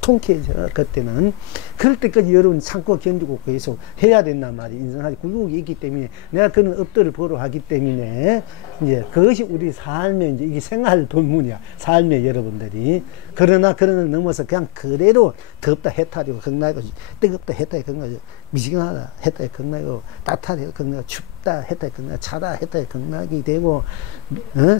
통쾌해져. 그때는 그럴 때까지 여러분 참고 견디고 계속 해야 된단 말이에요. 인생살이 굴곡이 있기 때문에 내가 그런 업들을 보러 하기 때문에 이제 그것이 우리 삶의 이제 이게 생활 본문이야. 삶의 여러분들이 그러나 넘어서 그냥 그대로 덥다 해탈이고 극락이고 뜨겁다 해탈이 극락이고 미지근하다 해탈이 극락이고 따뜻하다 해탈이 극락이고 춥다 해탈이 극락이고 차다 해탈이 극락이 되고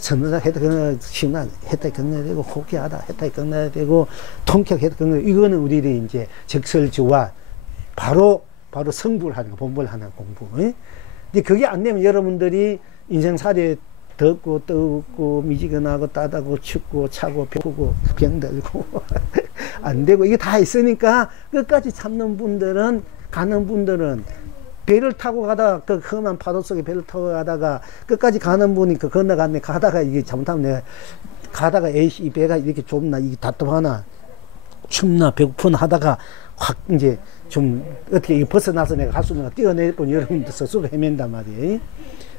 서늘하다 해탈이 극락이 시원하다 해탈이 극락이 되고 호쾌하다 해탈이 극락이 되고 통쾌하다 해탈이 극락이 이거는 우리들이 이제 적설주와 바로 성불하는 거 본불하는 공부. 근데 그게 안 되면 여러분들이 인생살이에 덥고 뜨겁고 미지근하고 따다고 춥고 차고 배고프고 병들고 안 되고 이게 다 있으니까 끝까지 참는 분들은 가는 분들은 배를 타고 가다가 그 험한 파도 속에 배를 타고 가다가 끝까지 가는 분이 그 건너갔네. 가다가 이게 잘못하면 내가 가다가 에이씨 이 배가 이렇게 좁나 이게 답답하나 춥나 배고프나 하다가 확 이제 좀 어떻게 벗어나서 내가 갈 수 있는 뛰어내고 여러분들 스스로 헤맨단 말이에요.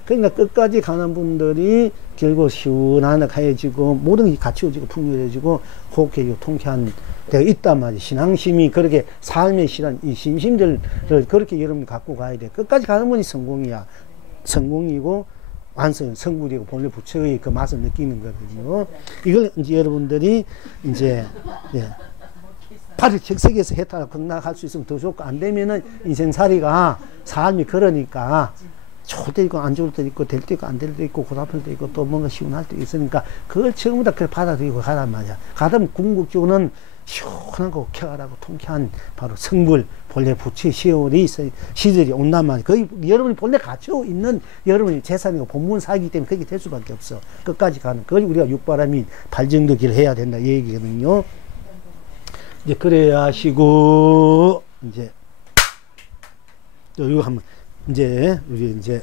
그러니까 끝까지 가는 분들이 결국 시원하게해지고 모든 게 갖추어지고 풍요해지고 호쾌하고 통쾌한 데가 있단 말이에요. 신앙심이 그렇게 삶의 실한 이 심심들을 그렇게 여러분 갖고 가야 돼. 끝까지 가는 분이 성공이야. 성공이고 완성, 성불이고 본래 부처의 그 맛을 느끼는 거거든요. 이걸 이제 여러분들이 이제 바로 적석에서 해탈하고 극락할 수 있으면 더 좋고 안 되면은 인생살이가 삶이 그러니까 좋을 때 있고 안 좋을 때 있고 될 때 있고 안 될 때 있고 고달플 때 있고 또 뭔가 시원할 때 있으니까 그걸 처음부터 그걸 받아들이고 가란 말이야. 가다면 궁극적으로는 시원하고 쾌활하고 통쾌한 바로 성불 본래 부처의 시절이 온단 말이야. 거의 여러분이 본래 갖추고 있는 여러분이 재산이고 본문사이기 때문에 그렇게 될 수밖에 없어. 끝까지 가는. 그걸 우리가 육바라민 발정되기를 해야 된다 이 얘기거든요. 이제 그래야 하시고 이제 또 이거 한번 이제 우리 이제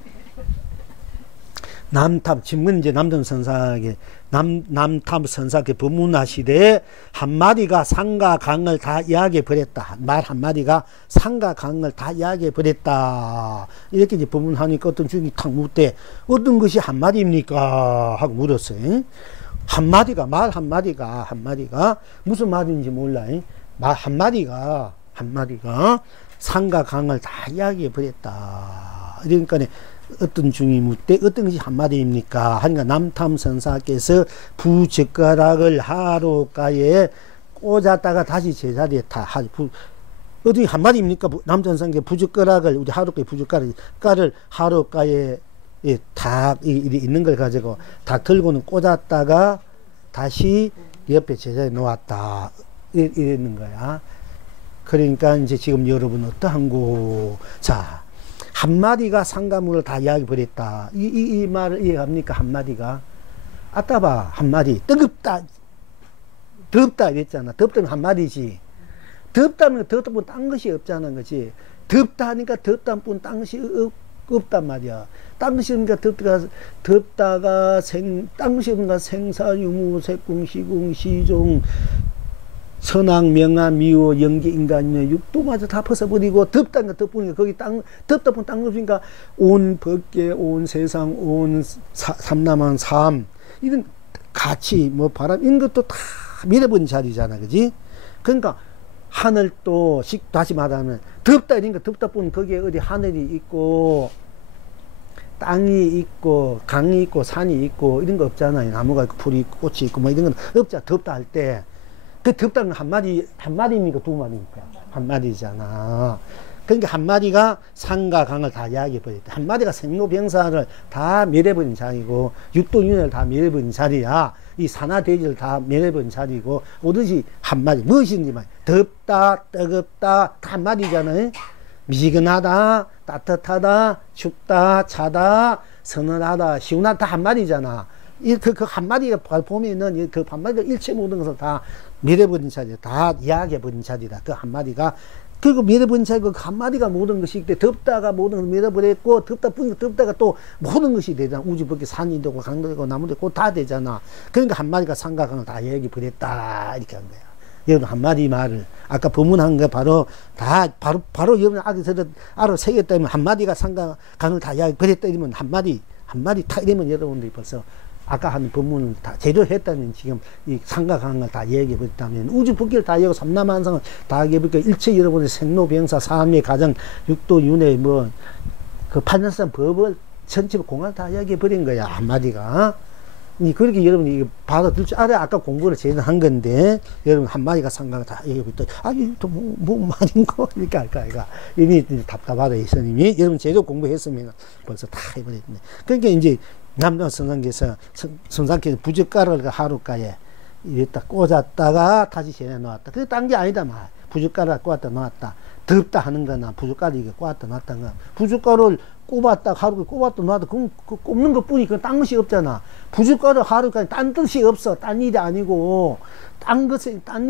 남탑 진문 이제 남전 선사에게 남탑 선사께 법문하시되 한마디가 상과 강을 다 이야기해 버렸다. 말 한마디가 상과 강을 다 이야기해 버렸다. 이렇게 이제 법문하니까 어떤 중이 탁 묻대 어떤 것이 한마디입니까? 하고 물었어요. 한마디가 말 한마디가 무슨 말인지 몰라. 말 한마디가 상과 강을 다 이야기해 버렸다. 그러니까 어떤 중이 묻되 어떤 것이 한마디입니까? 하니까 남탐선사께서 부젓가락을 하로가에 꽂았다가 다시 제자리에 어떻게 한마디입니까? 남탐선사께 부젓가락을 우리 하로가에 부젓가락을 하로가에 다 있는 걸 가지고 다 들고는 꽂았다가 다시 옆에 제자리에 놓았다. 이랬는 거야. 그러니까 이제 지금 여러분 어떠한고? 자, 한마디가 상가문을 다 이야기 버렸다. 이 말을 이해합니까? 한마디가. 아따봐, 한마디. 뜨겁다. 덥다 이랬잖아. 덥다면 한마디지. 덥다면 덥다면 딴 것이 없잖아. 그치? 덥다 하니까 덥다는 뿐 딴 것이 없단 말이야. 딴 것이 없으니까 덥다가 딴 것이 없으니까 생사, 유무, 색궁, 시궁, 시종, 선악, 명아, 미워, 영계, 인간이며 육도마저 다 벗어버리고 덥다니까 덥으니까 거기 덥다 보면 딴 것이니까 온 법계, 온 세상, 온 삼남한 삶 이런 가치, 뭐 바람 이런 것도 다 밀어버린 자리잖아. 그지? 그러니까 하늘도 다시 말하면 덥다 이러니까 덥다 보면 거기에 어디 하늘이 있고 땅이 있고 강이 있고 산이 있고 이런 거 없잖아요. 나무가 있고 풀이 있고 꽃이 있고 뭐 이런 건 없잖아. 덥다 할 때. 그 덥다는 한마디입니까? 두 마디입니까? 한마디잖아. 그러니까 한마디가 상과 강을 다 이야기해 버렸다. 한마디가 생로병사를 다 멸해버린 자리고 육도윤회를 다 멸해버린 자리야. 이 산하대지를 다 멸해버린 자리고 오롯이 한마디 무엇인지 말 덥다 뜨겁다 다 한마디잖아요. 미지근하다 따뜻하다 춥다 차다 서늘하다 시원하다 다 한마디잖아. 그 한마디가 보면은 그 한마디가 일체 모든 것을 다 밀어버린 자리다. 다 이야기해버린 자리다. 그 한마디가. 그리고 밀어버린 자리고 그 한마디가 모든 것이 있대. 덥다가 모든 것을 밀어버렸고, 덥다가 또 모든 것이 되잖아. 우주 밖에 산이 되고, 강도 되고, 나무도 되고, 다 되잖아. 그러니까 한마디가 상과 강을 다 이야기해버렸다. 이렇게 한 거야. 여러분, 한마디 말을. 아까 법문한 거 바로 여러분 알아 새겼다면 한마디가 상과 강을 다 이야기해버렸다. 이러면 한마디 탁 이러면 여러분들이 벌써 아까 한 법문을 다 제조했다는 지금 이 상과 강을 다 얘기해 버렸다면 우주 법계를 다 얘기하고 삼남한상을 다 얘기해 버리니까 일체 여러분의 생로병사 사함의 가정 육도윤회 뭐 그 판단상 법을 전체 공간을 다 얘기해 버린 거야 한마디가. 그렇게 여러분이 이거 받아들 줄 알아야 아까 공부를 제대로 한 건데 여러분 한마디가 상과가 다 얘기해 버렸다. 이거 또 뭐 말인가 이렇게 할까 이거 이미 답답하다 이 스님이 여러분 제대로 공부했으면 벌써 다 해버렸네. 그러니까 이제 남자 선상께서 부젓가락을 하루가에 이랬다 꽂았다가 다시 제내 놓았다. 그게 딴 게 아니다 말. 부젓가락 꽂았다 놓았다. 덥다 하는 거나 부젓가락 이게 꽂았다 놨다는 거. 부젓가락을 꼽았다 하루가에 꼽았다 놨다. 그럼 그 꼽는 것 뿐이 그건 딴 것이 없잖아. 부젓가락 하루가에 딴 뜻이 없어. 딴 일이 아니고 딴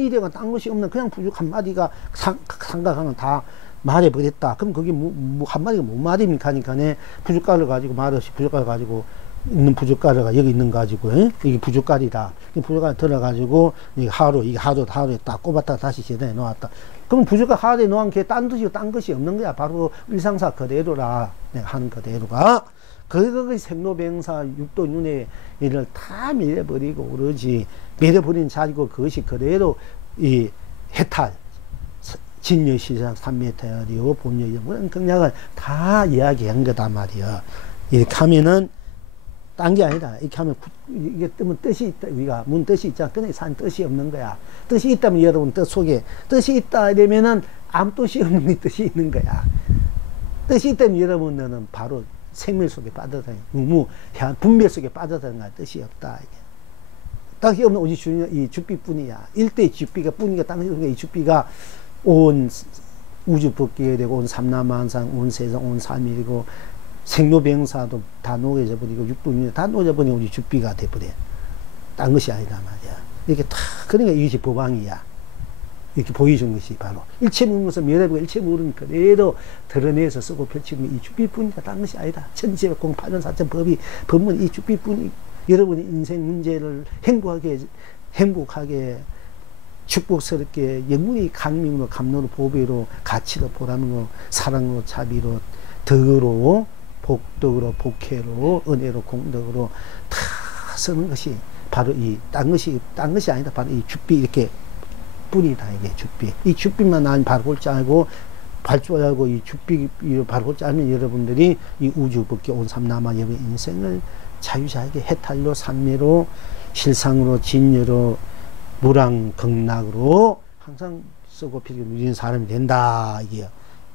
일이가 딴 것이 없는 그냥 부젓 한마디가 상각하는 다 말해버렸다. 그럼 그게 뭐 한마디가 뭔 말입니까? 하니까네 부젓가락을 가지고 말없이 부젓가락을 가지고 있는 부젓가루가 여기 있는 거 가지고 이게 부젓가리다. 부젓가루 들어가지고 이게 하루에 딱 꼽았다 다시 제대로 놓았다. 그럼 부젓가루 하루에 놓은 게 딴 것이 없는 거야. 바로 일상사 그대로라. 내가 하는 그대로가. 그것이 생로병사 육도윤회 일을 다 밀어버리고 오로지 밀어버린 자리고 그것이 그대로 이 해탈 진여시장 삼매태리요 본여여 그런 경략을 다 이야기한 거다 말이야. 이렇게 하면은 딴 게 아니다. 이렇게 하면 이게 뜨면 뜻이 있다. 우리가 문 뜻이 있잖아. 그런데 산 뜻이 없는 거야. 뜻이 있다면 여러분 뜻 속에 뜻이 있다 이러면은 아무 뜻이 없는 뜻이 있는 거야. 뜻이 있다면 여러분은 바로 생멸 속에 빠져다니, 무무, 분별 속에 빠져다니는 뜻이 없다. 이게. 땅이 없는 오직 이 주비뿐이야. 일대의 주비가 뿐이니까 땅이 없는 이 주비가 온 우주 법계가 되고, 온 삼라만상, 온 세상, 온 삶이고, 생로병사도 다 녹여져 버리고, 육분이 다 녹여져 버리고, 우리 주비가 돼버려. 딴 것이 아니다 말이야. 이렇게 다, 그러니까 이것이 법왕이야. 이렇게 보여준 것이 바로 일체 모르는 것은 멸해보고 일체 모르는 그래도 드러내서 쓰고 펼치면 이 주비뿐이니까 딴 것이 아니다. 천지백공 8년4천 법이 법문 이 주비뿐이 여러분의 인생 문제를 행복하게 축복스럽게 영문의 강명으로 감로로 보배로 가치로 보람으로 사랑으로 자비로 덕으로 복덕으로 복회로 은혜로 공덕으로 다 쓰는 것이 바로 이 딴 것이 아니다. 바로 이 주비 이렇게 뿐이다. 이게 주비. 이 주비만 난 바로 볼 줄 알고 발줄 알고 이 주비를 바로 볼 줄 알면 여러분들이 이 우주 법계 온 삼남아 여러분의 인생을 자유자에게 해탈로 삼매로 실상으로 진여로 무랑극락으로 항상 쓰고 필요 누리는 사람이 된다.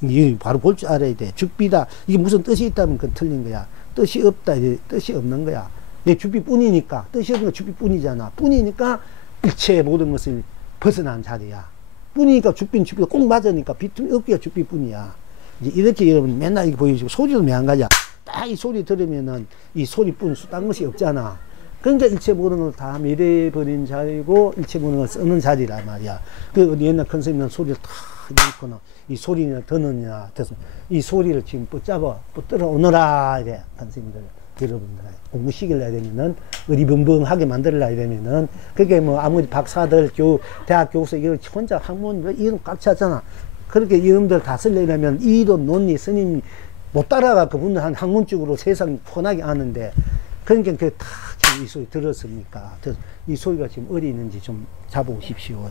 이게 바로 볼 줄 알아야 돼. 주비다. 이게 무슨 뜻이 있다면 그건 틀린 거야. 뜻이 없다. 뜻이 없는 거야. 내 주비뿐이니까. 뜻이 없는 거 주비뿐이잖아. 뿐이니까 일체의 모든 것을 벗어난 자리야. 뿐이니까 주비가 꼭 맞으니까 비틈이 없기가 주비뿐이야. 이제 이렇게 여러분 맨날 이렇게 보여주고 소리도 매한가지야. 딱 이 소리 들으면은 이 소리뿐 딴 것이 없잖아. 그러니까 일체 모든 걸 다 밀어버린 자리고 일체 모든 걸 쓰는 자리란 말이야. 그 옛날 큰 스님은 소리를 탁 읽고는 이 소리냐 듣느냐 돼서 이 소리를 지금 붙들어 오너라 이래 큰 스님들 여러분들 공부 시키려야 되면은 어리벙벙하게 만들어야 되면은 그게 뭐 아무리 박사들 대학 교수 이거 혼자 학문 이름 꽉 찼잖아. 그렇게 이름들 다 쓰려면 이론 논리 스님 못 따라가 그분들 한 학문 쪽으로 세상 훤하게 아는데 그러니까 그다 이 소리 들었습니까? 이 소리가 지금 어디 있는지 좀 잡아오십시오.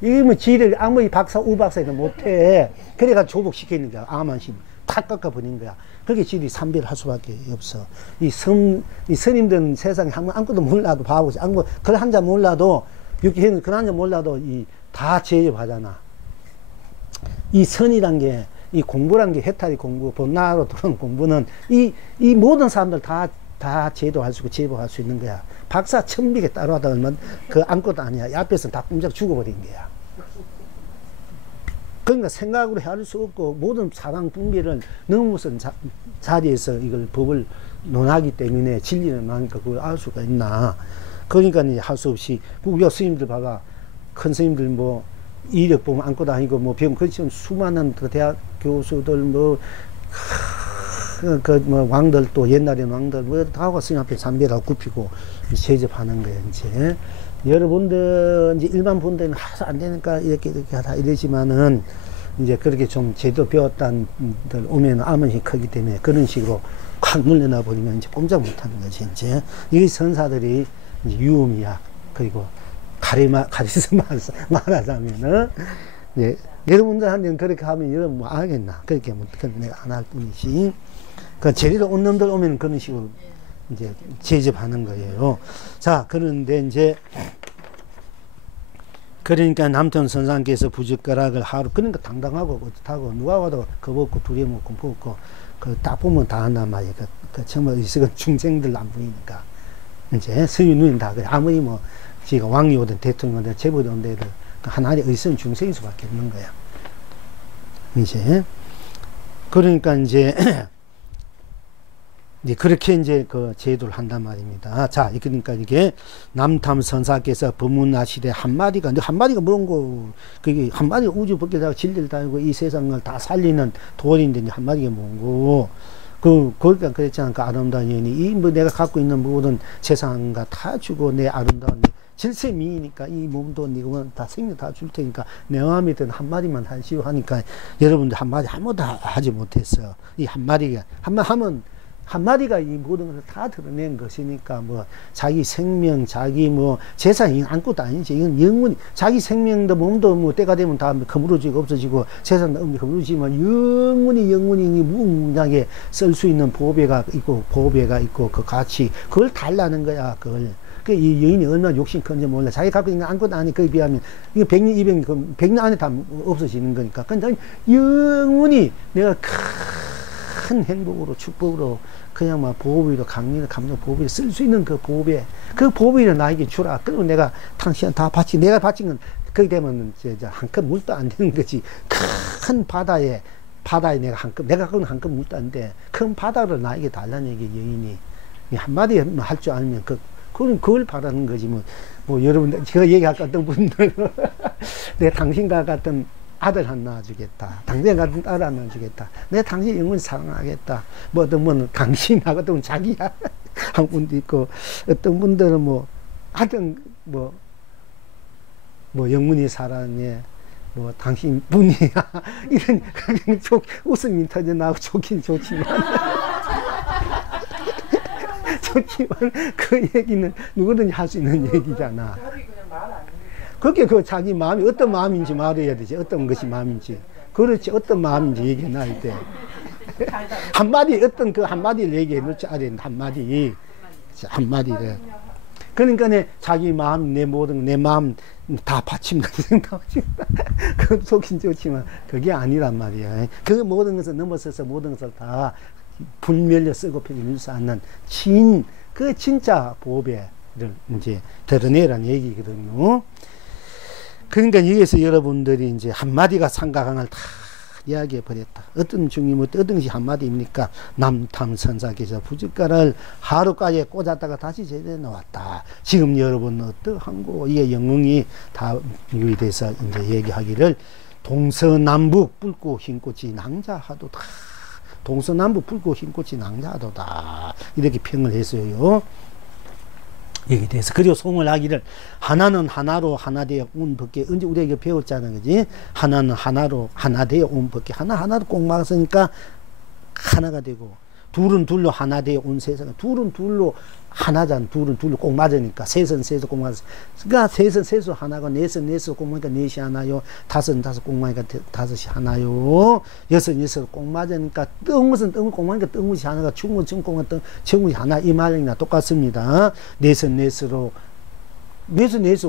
이게 뭐 지를 아무리 박사 우박사도 못해. 그래가 조복시키는 거야. 아만심 탁 깎아버린 거야. 그렇게 지들이 삼별할 수밖에 없어. 이 스님들은 세상에 아무것도 몰라도 바보지. 아무 글 한 잔 몰라도 육회는 글 한 잔 몰라도 다 제접하잖아. 이 선이란 게 이 공부란 게 해탈이 공부, 번나로 들어온 공부는 이 모든 사람들 다 제도할 수 있고 제보할 수 있는 거야. 박사 1000비에 따라하다 보면 그 아무것도 아니야. 이 앞에서 다 꼼짝 죽어버린 거야. 그러니까 생각으로 할 수 없고 모든 사랑 분별을 넘어선 자리에서 이걸 법을 논하기 때문에 진리를 논하니까 그걸 알 수가 있나. 그러니까 이제 할 수 없이 우리가 스님들 봐봐. 큰 스님들 뭐 이력 보면 아무것도 아니고 뭐 배우면 그렇지만 수많은 그 대학 교수들 뭐 왕들 또 옛날에는 왕들 뭐 다 하고 스님 앞에 삼배라고 굽히고 세접하는 거예요. 이제 여러분들 이제 일반 분들은 하도 안 되니까 이렇게 하다 이러지만은 이제 그렇게 좀 제대로 배웠다는 분들 오면 암은이 크기 때문에 그런 식으로 확 물려놔 버리면 이제 꼼짝 못 하는 거지. 이제 이 선사들이 이제 유음이야. 그리고 가리스 말하자면은 예, 여러분들한테는 그렇게 하면 여러분 뭐 알겠나? 그렇게 뭐 내가 안 할 뿐이지. 그 제대로 온 놈들 오면 그런 식으로 이제 제접하는 거예요. 자, 그런데 이제 그러니까 남편 선상께서 부젓가락을 하루 그러니까 당당하고 어떻다고 누가 와도 겁없고 두려움 없고 무겁고 그 딱 보면 다 한단 말이에요. 그 정말 이식은 중생들 안 보이니까 이제 스님 누님 다 그래. 아무리 뭐 지가 왕이 오든 대통령 오든 재벌이 오든 애들 하나님 의선 중생일 수밖에 없는 거야. 이제 그러니까 이제 그렇게 이제 그 제도를 한단 말입니다. 자, 그러니까 이게 남탐 선사께서 법문하시되 한마디가 뭔고? 그게 한마디가 우주 법계다가 진리를 달고 이 세상을 다 살리는 도원인데 한마디가 뭔고? 그러니까 그랬잖아. 그 아름다운 여인이 이 뭐 내가 갖고 있는 모든 세상과 다 주고 내 아름다운 질세미이니까 이 몸도 니가 다 생명 다 줄 테니까 내 마음에 드는 한마디만 하시오 하니까 여러분들 한마디 아무도 하지 못했어. 이 한마디가 한마디가 이 모든 것을 다 드러낸 것이니까 뭐 자기 생명 자기 뭐 재산이 아무것도 아니지. 이건 영원히 자기 생명도 몸도 뭐 때가 되면 다 거물어지고 없어지고 재산도 거물어지지만 영원히 무궁무진하게 쓸 수 있는 보배가 있고 그 가치 그걸 달라는 거야. 그걸 이 여인이 얼마나 욕심 큰지 몰라. 자기 갖고 있는 거 아무것도 아니 그에 비하면 이거 100년 200년 100년 안에 다 없어지는 거니까. 근데 영원히 내가 큰 행복으로 축복으로 그냥 막 보호비로 강력 감정 보호비를 쓸 수 있는 그 보호비, 그 보호비를 나에게 주라. 그리고 내가 당신 다 바치, 내가 바친 건 그게 되면 이제 한 컵 물도 안 되는 거지. 큰 바다에 내가 한 컵, 내가 그건 한 컵 물도 안 돼. 큰 바다를 나에게 달라는 얘기 여인이 한마디 할 줄 알면 그걸 바라는 거지. 뭐 여러분 제가 얘기할 것 같은 분들 내가 당신과 같은 아들 하나 낳아주겠다. 당신 같은 딸 하나 낳아주겠다. 내가 당신 영원히 사랑하겠다. 뭐 어떤 분은 당신하고 어떤 자기야 한 분도 있고, 어떤 분들은 뭐 하여튼 뭐 영문이 사랑해, 뭐 당신 분이야 이런 그냥 웃음이 터져 나오고 좋긴 좋지만 그 얘기는 누구든지 할 수 있는 얘기잖아. 그게 그 자기 마음이 어떤 마음인지 말해야 되지. 어떤 것이 마음인지. 그렇지. 어떤 마음인지 얘기해 놔야 돼. 한마디, 어떤 그 한마디를 얘기해 놓지 않아야 된다. 한마디를. 그러니까 자기 마음, 내 모든, 내 마음 다 바치면 생각하지. 그 속인 좋지만 그게 아니란 말이야. 그 모든 것을 넘어서서 모든 것을 다 불멸려 쓰고 필요서 않는 그 진짜 보배를 이제 드러내라는 얘기거든요. 그러니까 여기서 여러분들이 이제 한마디가 상가강을 다 이야기해 버렸다. 어떤 중임, 어떤 것이 한마디입니까? 남탐선사께서 부둣가를 하루까지 꽂았다가 다시 제대로 나왔다. 지금 여러분 어떠한고 이게 영웅이 다 유의돼서 이제 얘기하기를 동서남북 붉고 흰꽃이 낭자하도다. 동서남북 붉고 흰꽃이 낭자하도다. 이렇게 평을 했어요. 여기 대해서. 그리고 송을 하기를 하나는 하나로 하나 되어 온 법계. 언제 우리가 이거 배웠잖아, 그지? 하나는 하나로 하나 되어 온 법계. 하나로 꼭 막았으니까 하나가 되고, 둘은 둘로 하나 되어 온 세상. 둘은 둘로 하나잖아. 둘은 둘로 꼭 맞으니까. 셋은 셋으로 꼭 맞았어. 그러니까 셋은 셋으로 하나고, 넷은 넷으로 꼭 맞으니까 넷이 하나요. 다섯은 다섯 꼭 맞으니까 다섯이 하나요. 여섯은 여섯으로 꼭 맞으니까, 뜬것은 뜬것 꼭 맞으니까 뜬것이 하나가, 죽은 건 죽은 꼭 맞으니까 죽은 것이 하나. 이 말이나 똑같습니다. 넷은 넷으로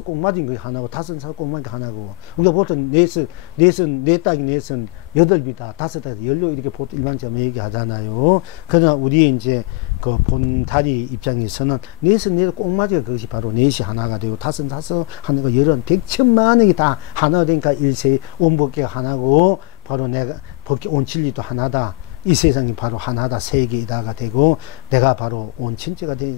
꼭 맞은 게 하나고, 다섯은 다섯 꼭 맞은 게 하나고. 우리가 보통 넷 따기 넷은 여덟 비다, 다섯 따기 열로 이렇게 보통 일반적으로 얘기하잖아요. 그러나 우리 이제 그 본다리 입장에서는 넷은 넷 꼭 맞으니까 그것이 바로 넷이 하나가 되고, 다섯은 다섯 하나가 열은 백천만억이 다 하나가 되니까 일세 온 법계가 하나고, 바로 내가 법계 온 진리도 하나다. 이 세상이 바로 하나다. 세계이다가 되고, 내가 바로 온 천체가 되.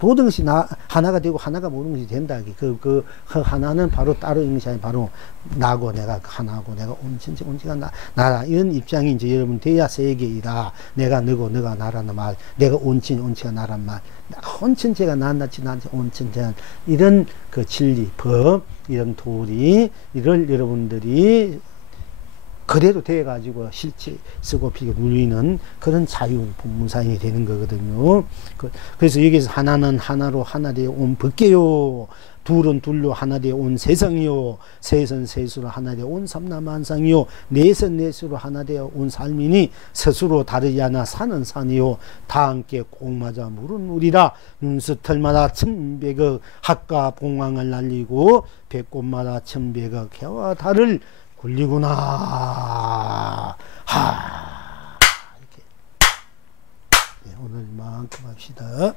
모든 것이 하나가 되고 하나가 모든 것이 된다. 그 하나는 바로 따로 있는 것이 아니라 바로 나고 내가 하나고 내가 온 전체 온지가 나라. 이런 입장이 이제 여러분 돼야 세계이다. 내가 너고 너가 나라는 말. 내가 온치가 나란 말. 온 전체가 나한테 온 전체가 이런 그 진리, 법, 이런 도리, 이걸 여러분들이 그대로 돼가지고 실제 쓰고 피고 누리는 그런 자유 본문사인이 되는 거거든요. 그래서 여기서 하나는 하나로 하나 되어 온 법계요. 둘은 둘로 하나 되어 온 세상이요. 셋은 셋으로 하나 되어 온 삼라만상이요. 넷은 넷으로 하나 되어 온 삶이니 스스로 다르지 않아 산은 산이요. 다 함께 꼭 맞아 물은 물이라. 눈스털마다 천백억 학과 봉황을 날리고 백꽃마다 천백억 해와 달을 굴리구나. 이렇게. 네, 오늘만큼 합시다.